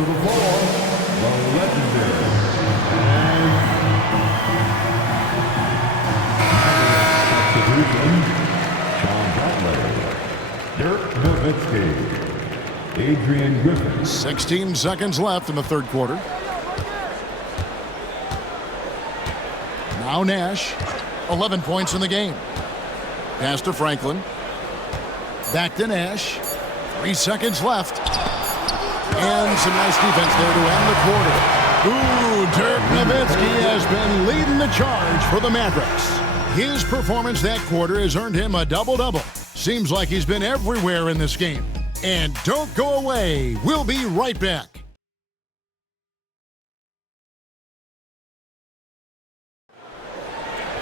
Dirk Nowitzki, Adrian Griffin. 16 seconds left in the 3rd quarter. Now Nash, 11 points in the game. Pass to Franklin. Back to Nash. 3 seconds left. And some nice defense there to end the quarter. Ooh, Dirk Nowitzki has been leading the charge for the Mavericks. His performance that quarter has earned him a double-double. Seems like he's been everywhere in this game. And don't go away. We'll be right back.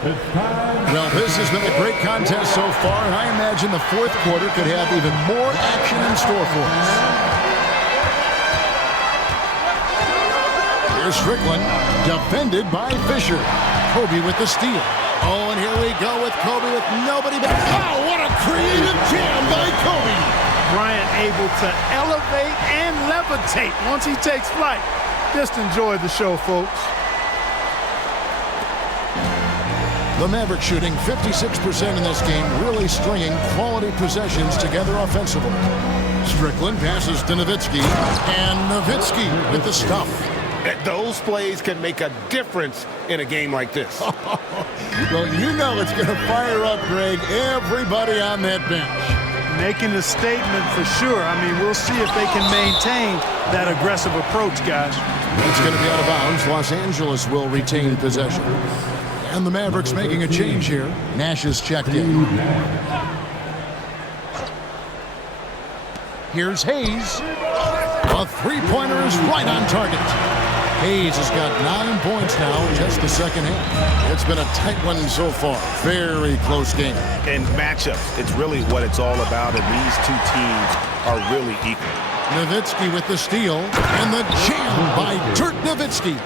Well, this has been a great contest so far, and I imagine the 4th quarter could have even more action in store for us. Here's Strickland, defended by Fisher. Kobe with the steal. Oh, and here we go with Kobe with nobody back. Oh, what a creative jam by Kobe. Bryant able to elevate and levitate once he takes flight. Just enjoy the show, folks. The Mavericks shooting 56% in this game, really stringing quality possessions together offensively. Strickland passes to Nowitzki, and Nowitzki with the stuff. Those plays can make a difference in a game like this. Well, you know it's going to fire up, Greg, everybody on that bench. Making a statement for sure. I mean, we'll see if they can maintain that aggressive approach, guys. It's going to be out of bounds. Los Angeles will retain possession. And the Mavericks making a change here. Nash is checked in. Here's Hayes. A 3-pointer is right on target. Hayes has got 9 points now in just the second half. It's been a tight one so far. Very close game. And matchups, it's really what it's all about, and these 2 teams are really equal. Nowitzki with the steal, and the jam by Dirk Nowitzki.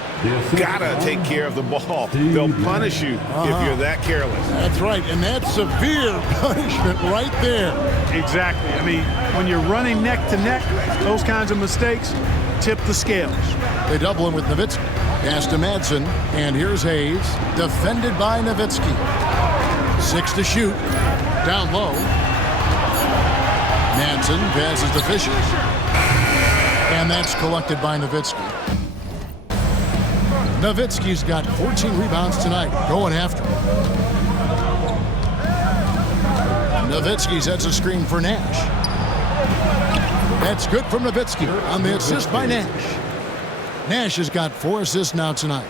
Gotta take care of the ball. They'll punish you if you're that careless. That's right, and that's severe punishment right there. Exactly. I mean, when you're running neck to neck, those kinds of mistakes tip the scales. They double him with Nowitzki. Pass to Madsen, and here's Hayes, defended by Nowitzki. 6 to shoot, down low. Madsen passes to Fisher. And that's collected by Nowitzki. Nowitzki's got 14 rebounds tonight, going after him. Nowitzki sets a screen for Nash. That's good from Nowitzki on the assist by Nash. Nash has got 4 assists now tonight.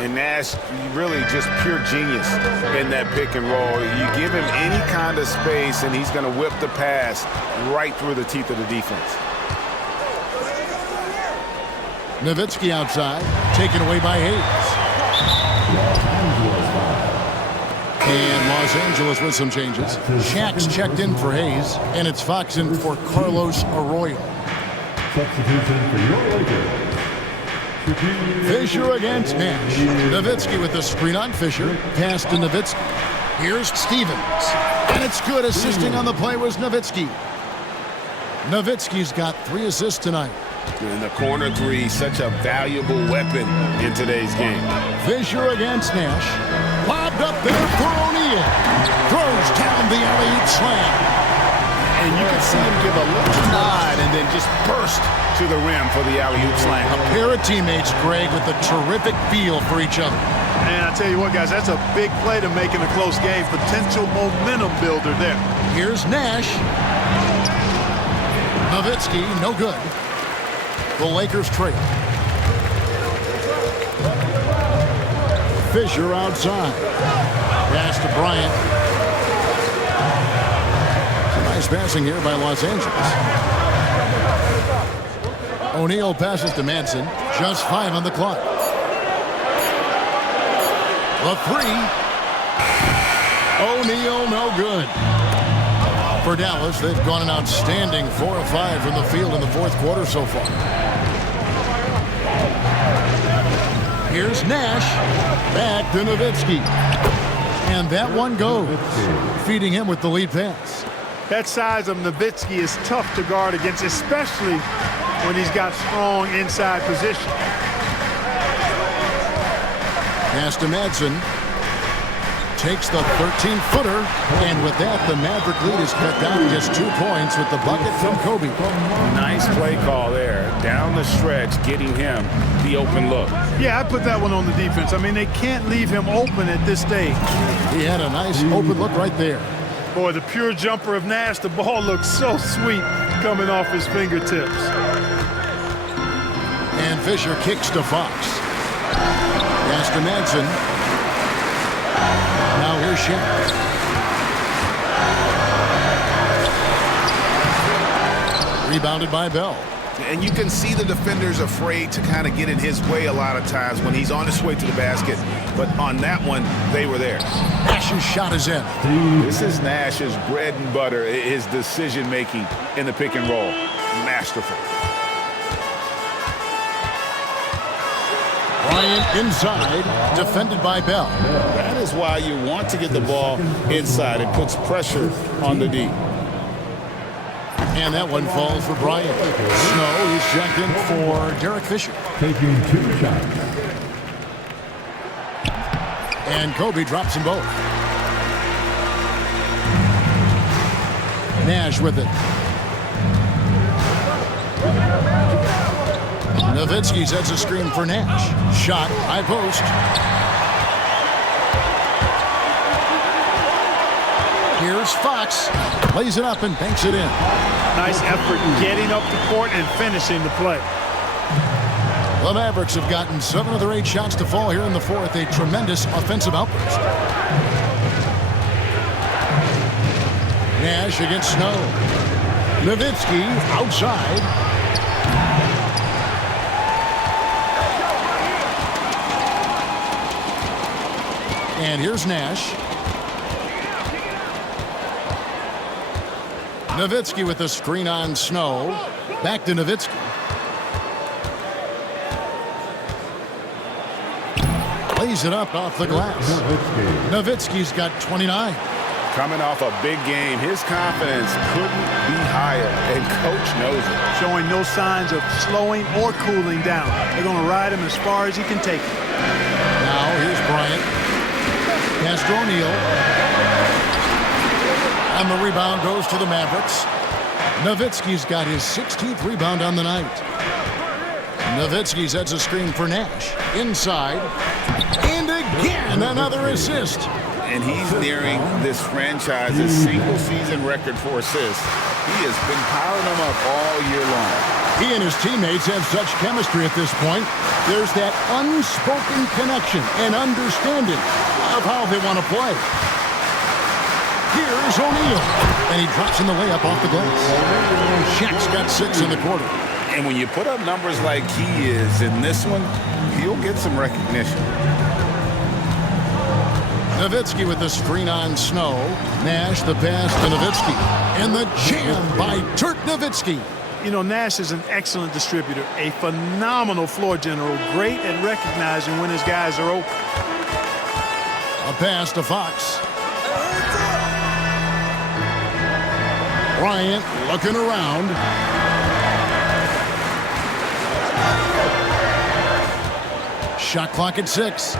And Nash, really just pure genius in that pick and roll. You give him any kind of space, and he's going to whip the pass right through the teeth of the defense. Nowitzki outside, taken away by Hayes. And Los Angeles with some changes. Shaq's checked in for Hayes, and it's Fox in for Carlos Arroyo. Substitution for your Lakers. Fisher against Nash. Nowitzki with the screen on Fisher. Pass to Nowitzki. Here's Stevens. And it's good. Assisting on the play was Nowitzki. Nowitzki's got 3 assists tonight. And the corner three, such a valuable weapon in today's game. Fisher against Nash. Lobbed up there for O'Neal. Throws down the alley-oop slam. And you can see him give a little nod and then just burst to the rim for the alley-oop slam. A pair of teammates, Greg, with a terrific feel for each other. And I tell you what, guys, that's a big play to make in a close game. Potential momentum builder there. Here's Nash. Nowitzki, no good. The Lakers trail. Fisher outside. Pass to Bryant. Nice passing here by Los Angeles. O'Neal passes to Manson. Just 5 on the clock. The 3. O'Neal, no good. For Dallas, they've gone an outstanding 4 of 5 from the field in the 4th quarter so far. Here's Nash. Back to Nowitzki. And that one goes. Feeding him with the lead pass. That size of Nowitzki is tough to guard against, especially when he's got strong inside position. Pass to Madsen. Takes the 13-footer, and with that, the Maverick lead is cut down to just 2 points with the bucket from Kobe. Nice play call there. Down the stretch, getting him the open look. Yeah, I put that one on the defense. I mean, they can't leave him open at this stage. He had a nice open look right there. Boy, the pure jumper of Nash, the ball looks so sweet coming off his fingertips. And Fisher kicks to Fox. Pass to Madsen. Now here's Shaq. Rebounded by Bell. And you can see the defenders afraid to kind of get in his way a lot of times when he's on his way to the basket. But on that one, they were there. Nash's shot is in. This is Nash's bread and butter, his decision-making in the pick and roll. Masterful. Bryant inside, defended by Bell. That is why you want to get the ball inside. It puts pressure on the D. And that one falls for Bryant. Snow is checked in for Derek Fisher. Taking 2 shots. And Kobe drops them both. Nash with it. Nowitzki sets a screen for Nash. Shot, high post. Here's Fox. Lays it up and banks it in. Nice effort getting up the court and finishing the play. The Mavericks have gotten 7 of their 8 shots to fall here in the 4th. A tremendous offensive outburst. Nash against Snow. Nowitzki outside. And here's Nash. Nowitzki with the screen on Snow. Back to Nowitzki. Lays it up off the glass. Nowitzki's got 29. Coming off a big game, his confidence couldn't be higher, and coach knows it. Showing no signs of slowing or cooling down. They're going to ride him as far as he can take it. Now here's Bryant. Pass to O'Neal. And the rebound goes to the Mavericks. Nowitzki's got his 16th rebound on the night. Nowitzki sets a screen for Nash. Inside. And again, another assist. And he's nearing this franchise's single-season record for assists. He has been piling them up all year long. He and his teammates have such chemistry at this point. There's that unspoken connection and understanding of how they want to play. Here's O'Neal. And he drops in the layup off the glass. Shaq's got 6 in the quarter. And when you put up numbers like he is in this one, he'll get some recognition. Nowitzki with the screen on Snow. Nash the pass to Nowitzki. And the jam by Dirk Nowitzki. You know, Nash is an excellent distributor, a phenomenal floor general, great at recognizing when his guys are open. A pass to Fox. Bryant looking around. Shot clock at 6.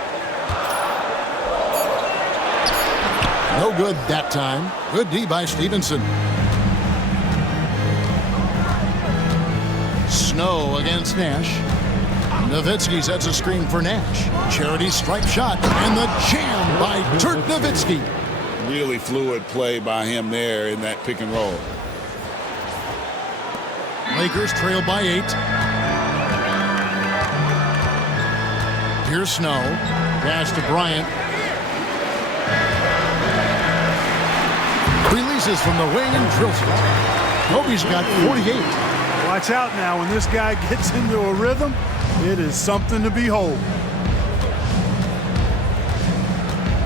No good that time. Good D by Stevenson. Snow against Nash. Nowitzki sets a screen for Nash. Charity stripe shot. And the jam by Dirk Nowitzki. Really fluid play by him there in that pick and roll. Lakers trail by 8. Here's Snow. Pass to Bryant. Releases from the wing and drills it. Kobe's got 48. Watch out now. When this guy gets into a rhythm, it is something to behold.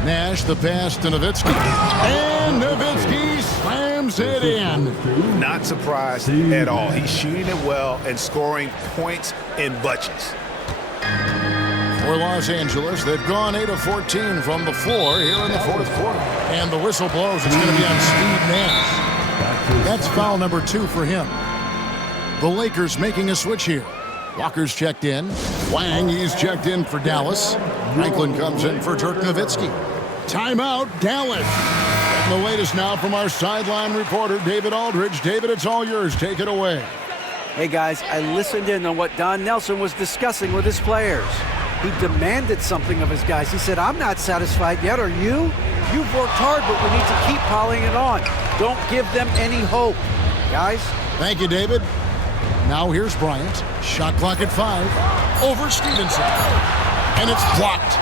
Nash the pass to Nowitzki. And Nowitzki slams it in. Not surprised at all. He's shooting it well and scoring points in bunches. For Los Angeles, they've gone 8 of 14 from the floor here in the fourth quarter. And the whistle blows. It's going to be on Steve Nash. That's foul number 2 for him. The Lakers making a switch here. Walker's checked in. Wang, he's checked in for Dallas. Franklin comes in for Dirk Nowitzki. Timeout, Dallas. And the latest now from our sideline reporter, David Aldridge. David, it's all yours. Take it away. Hey, guys, I listened in on what Don Nelson was discussing with his players. He demanded something of his guys. He said, I'm not satisfied yet, are you? You've worked hard, but we need to keep piling it on. Don't give them any hope. Guys? Thank you, David. Now here's Bryant. Shot clock at 5. Over Stevenson. And it's blocked.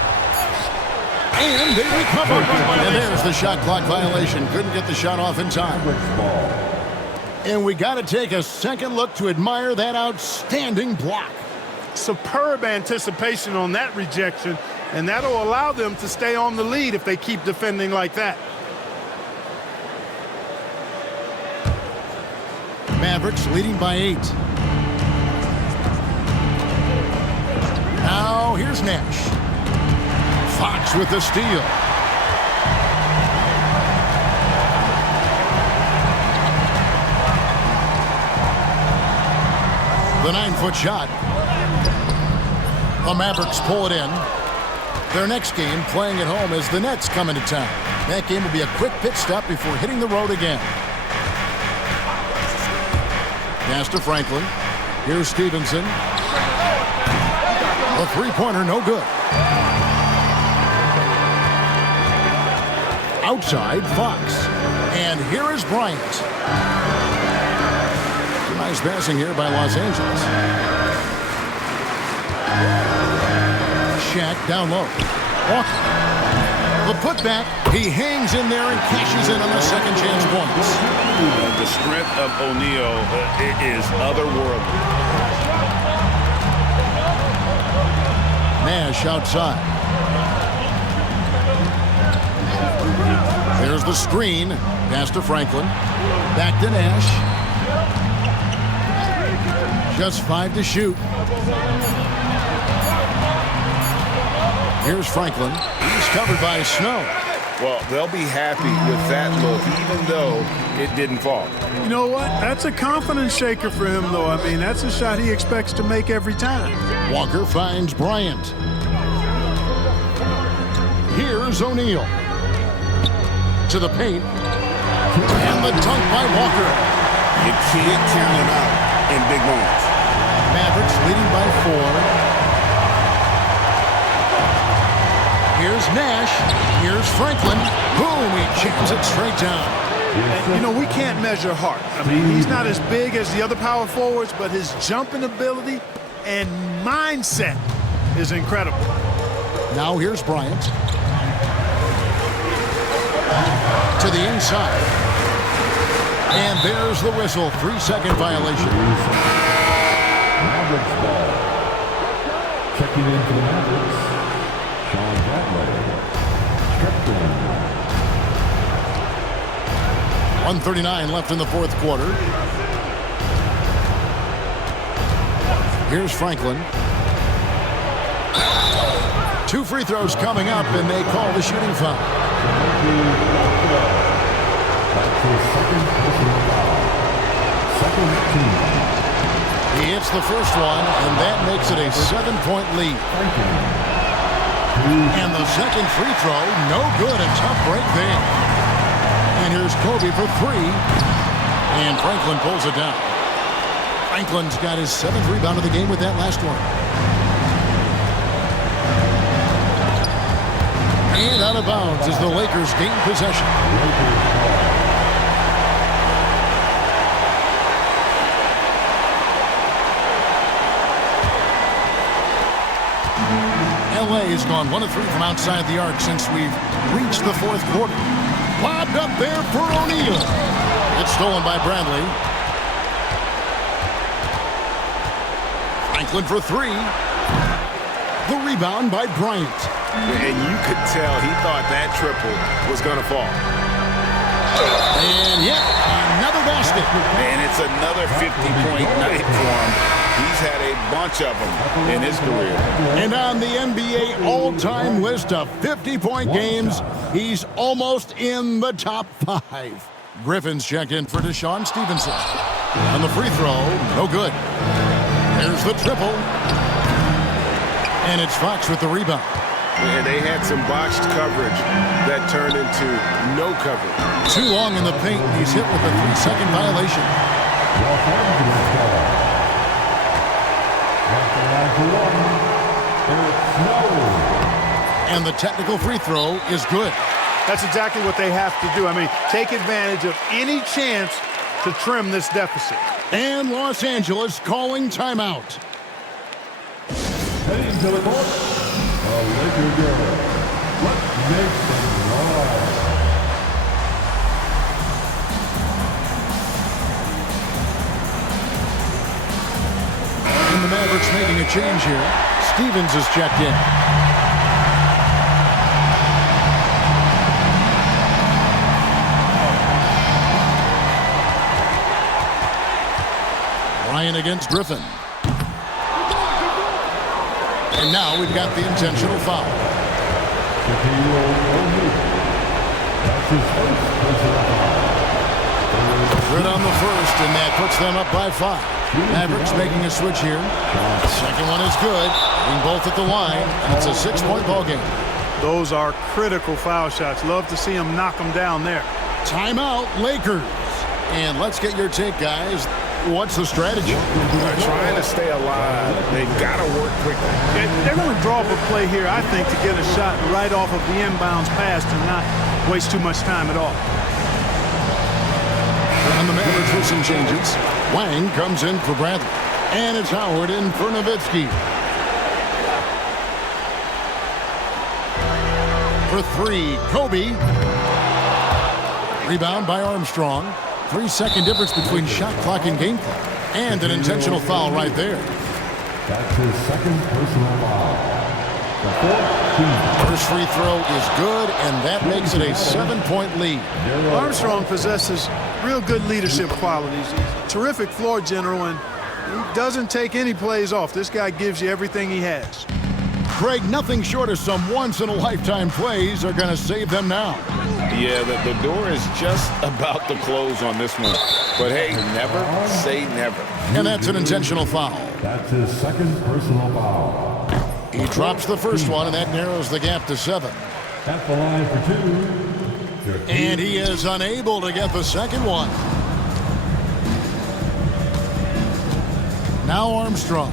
And they recover. And there's the shot clock violation. Couldn't get the shot off in time. And we got to take a second look to admire that outstanding block. Superb anticipation on that rejection, and that'll allow them to stay on the lead if they keep defending like that. Mavericks leading by 8. Now here's Nash. Fox with the steal. The 9-foot shot. The Mavericks pull it in. Their next game, playing at home, as the Nets come into town. That game will be a quick pit stop before hitting the road again. Pass to Franklin. Here's Stevenson. The three-pointer, no good. Outside, Fox. And here is Bryant. Nice passing here by Los Angeles. Shaq down low. Walker. The putback. He hangs in there and cashes in on the second chance points. The strength of O'Neal is otherworldly. Nash outside. There's the screen. Pass to Franklin. Back to Nash. Just 5 to shoot. Here's Franklin. He's covered by Snow. Well, they'll be happy with that look, even though it didn't fall. You know what? That's a confidence shaker for him, though. I mean, that's a shot he expects to make every time. Walker finds Bryant. Here's O'Neal. To the paint. And the dunk by Walker. You can't count him out in big moments. Mavericks leading by 4. Here's Nash. Here's Franklin. Boom, he jams it straight down. And, you know, we can't measure heart. I mean, he's not as big as the other power forwards, but his jumping ability and mindset is incredible. Now here's Bryant. To the inside. And there's the whistle. 3-second violation. Mavericks ball. Checking in for the Mavericks, Sean Bradley. Strickland. 1:39 left in the fourth quarter. Here's Franklin. 2 free throws coming up, and they call the shooting foul. That's his second personal foul. Second team. He hits the first one, and that makes it a 7-point lead. And the second free throw, no good. A tough break there. And here's Kobe for 3. And Franklin pulls it down. Franklin's got his 7th rebound of the game with that last one. And out of bounds as the Lakers gain possession. LA has gone 1 of 3 from outside the arc since we've reached the fourth quarter. Lobbed up there for O'Neal. It's stolen by Bradley. Franklin for 3. The rebound by Bryant. And you could tell he thought that triple was going to fall. And yet another basket. And it's another 50-point night for him. He's had a bunch of them in his career. And on the NBA all-time list of 50-point games, he's almost in the top 5. Griffin's check in for Deshaun Stevenson. On the free throw, no good. There's the triple. And it's Fox with the rebound. And they had some botched coverage that turned into no coverage. Too long in the paint. He's hit with a 3-second violation. And the technical free throw is good. That's exactly what they have to do. I mean, take advantage of any chance to trim this deficit. And Los Angeles calling timeout. Heading to the court, a Laker girl. What makes them wrong? And the Mavericks making a change here. Stevens is checked in. Ryan against Griffin. And now we've got the intentional foul. That's his first personal foul. Good on the first, and that puts them up by 5. Mavericks making a switch here. Second one is good. Being both at the line, and it's a 6-point ball game. Those are critical foul shots. Love to see them knock them down there. Timeout, Lakers. And let's get your take, guys. What's the strategy? Trying to stay alive. They've got to work quickly. They're going to draw up a play here, I think, to get a shot right off of the inbounds pass and not waste too much time at all. And the Mavericks with some changes. Wang comes in for Bradley. And it's Howard in for Nowitzki. For 3, Kobe. Rebound by Armstrong. 3-second difference between shot clock and game clock. And an intentional foul right there. That's his second personal foul. The fourth team. First free throw is good, and that makes it a 7-point lead. Armstrong possesses real good leadership qualities. He's a terrific floor general, and he doesn't take any plays off. This guy gives you everything he has. Craig, nothing short of some once-in-a-lifetime plays are going to save them now. Yeah, the door is just about to close on this one. But hey, never say never. And that's an intentional foul. That's his second personal foul. He drops the first one, and that narrows the gap to 7. At the line for 2. And he is unable to get the second one. Now Armstrong.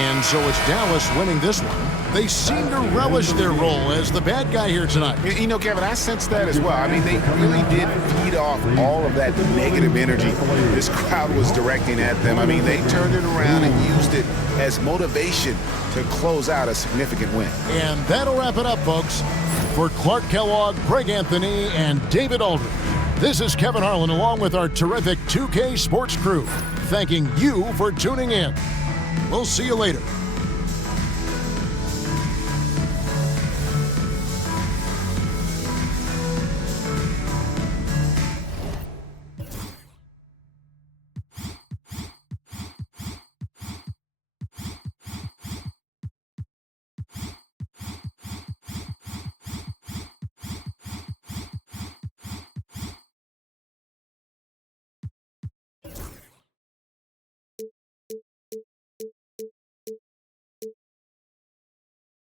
And so it's Dallas winning this one. They seem to relish their role as the bad guy here tonight. You know, Kevin, I sense that as well. I mean, they really did feed off all of that negative energy this crowd was directing at them. I mean, they turned it around and used it as motivation to close out a significant win. And that'll wrap it up, folks. For Clark Kellogg, Greg Anthony, and David Aldridge, this is Kevin Harlan along with our terrific 2K Sports crew, thanking you for tuning in. We'll see you later.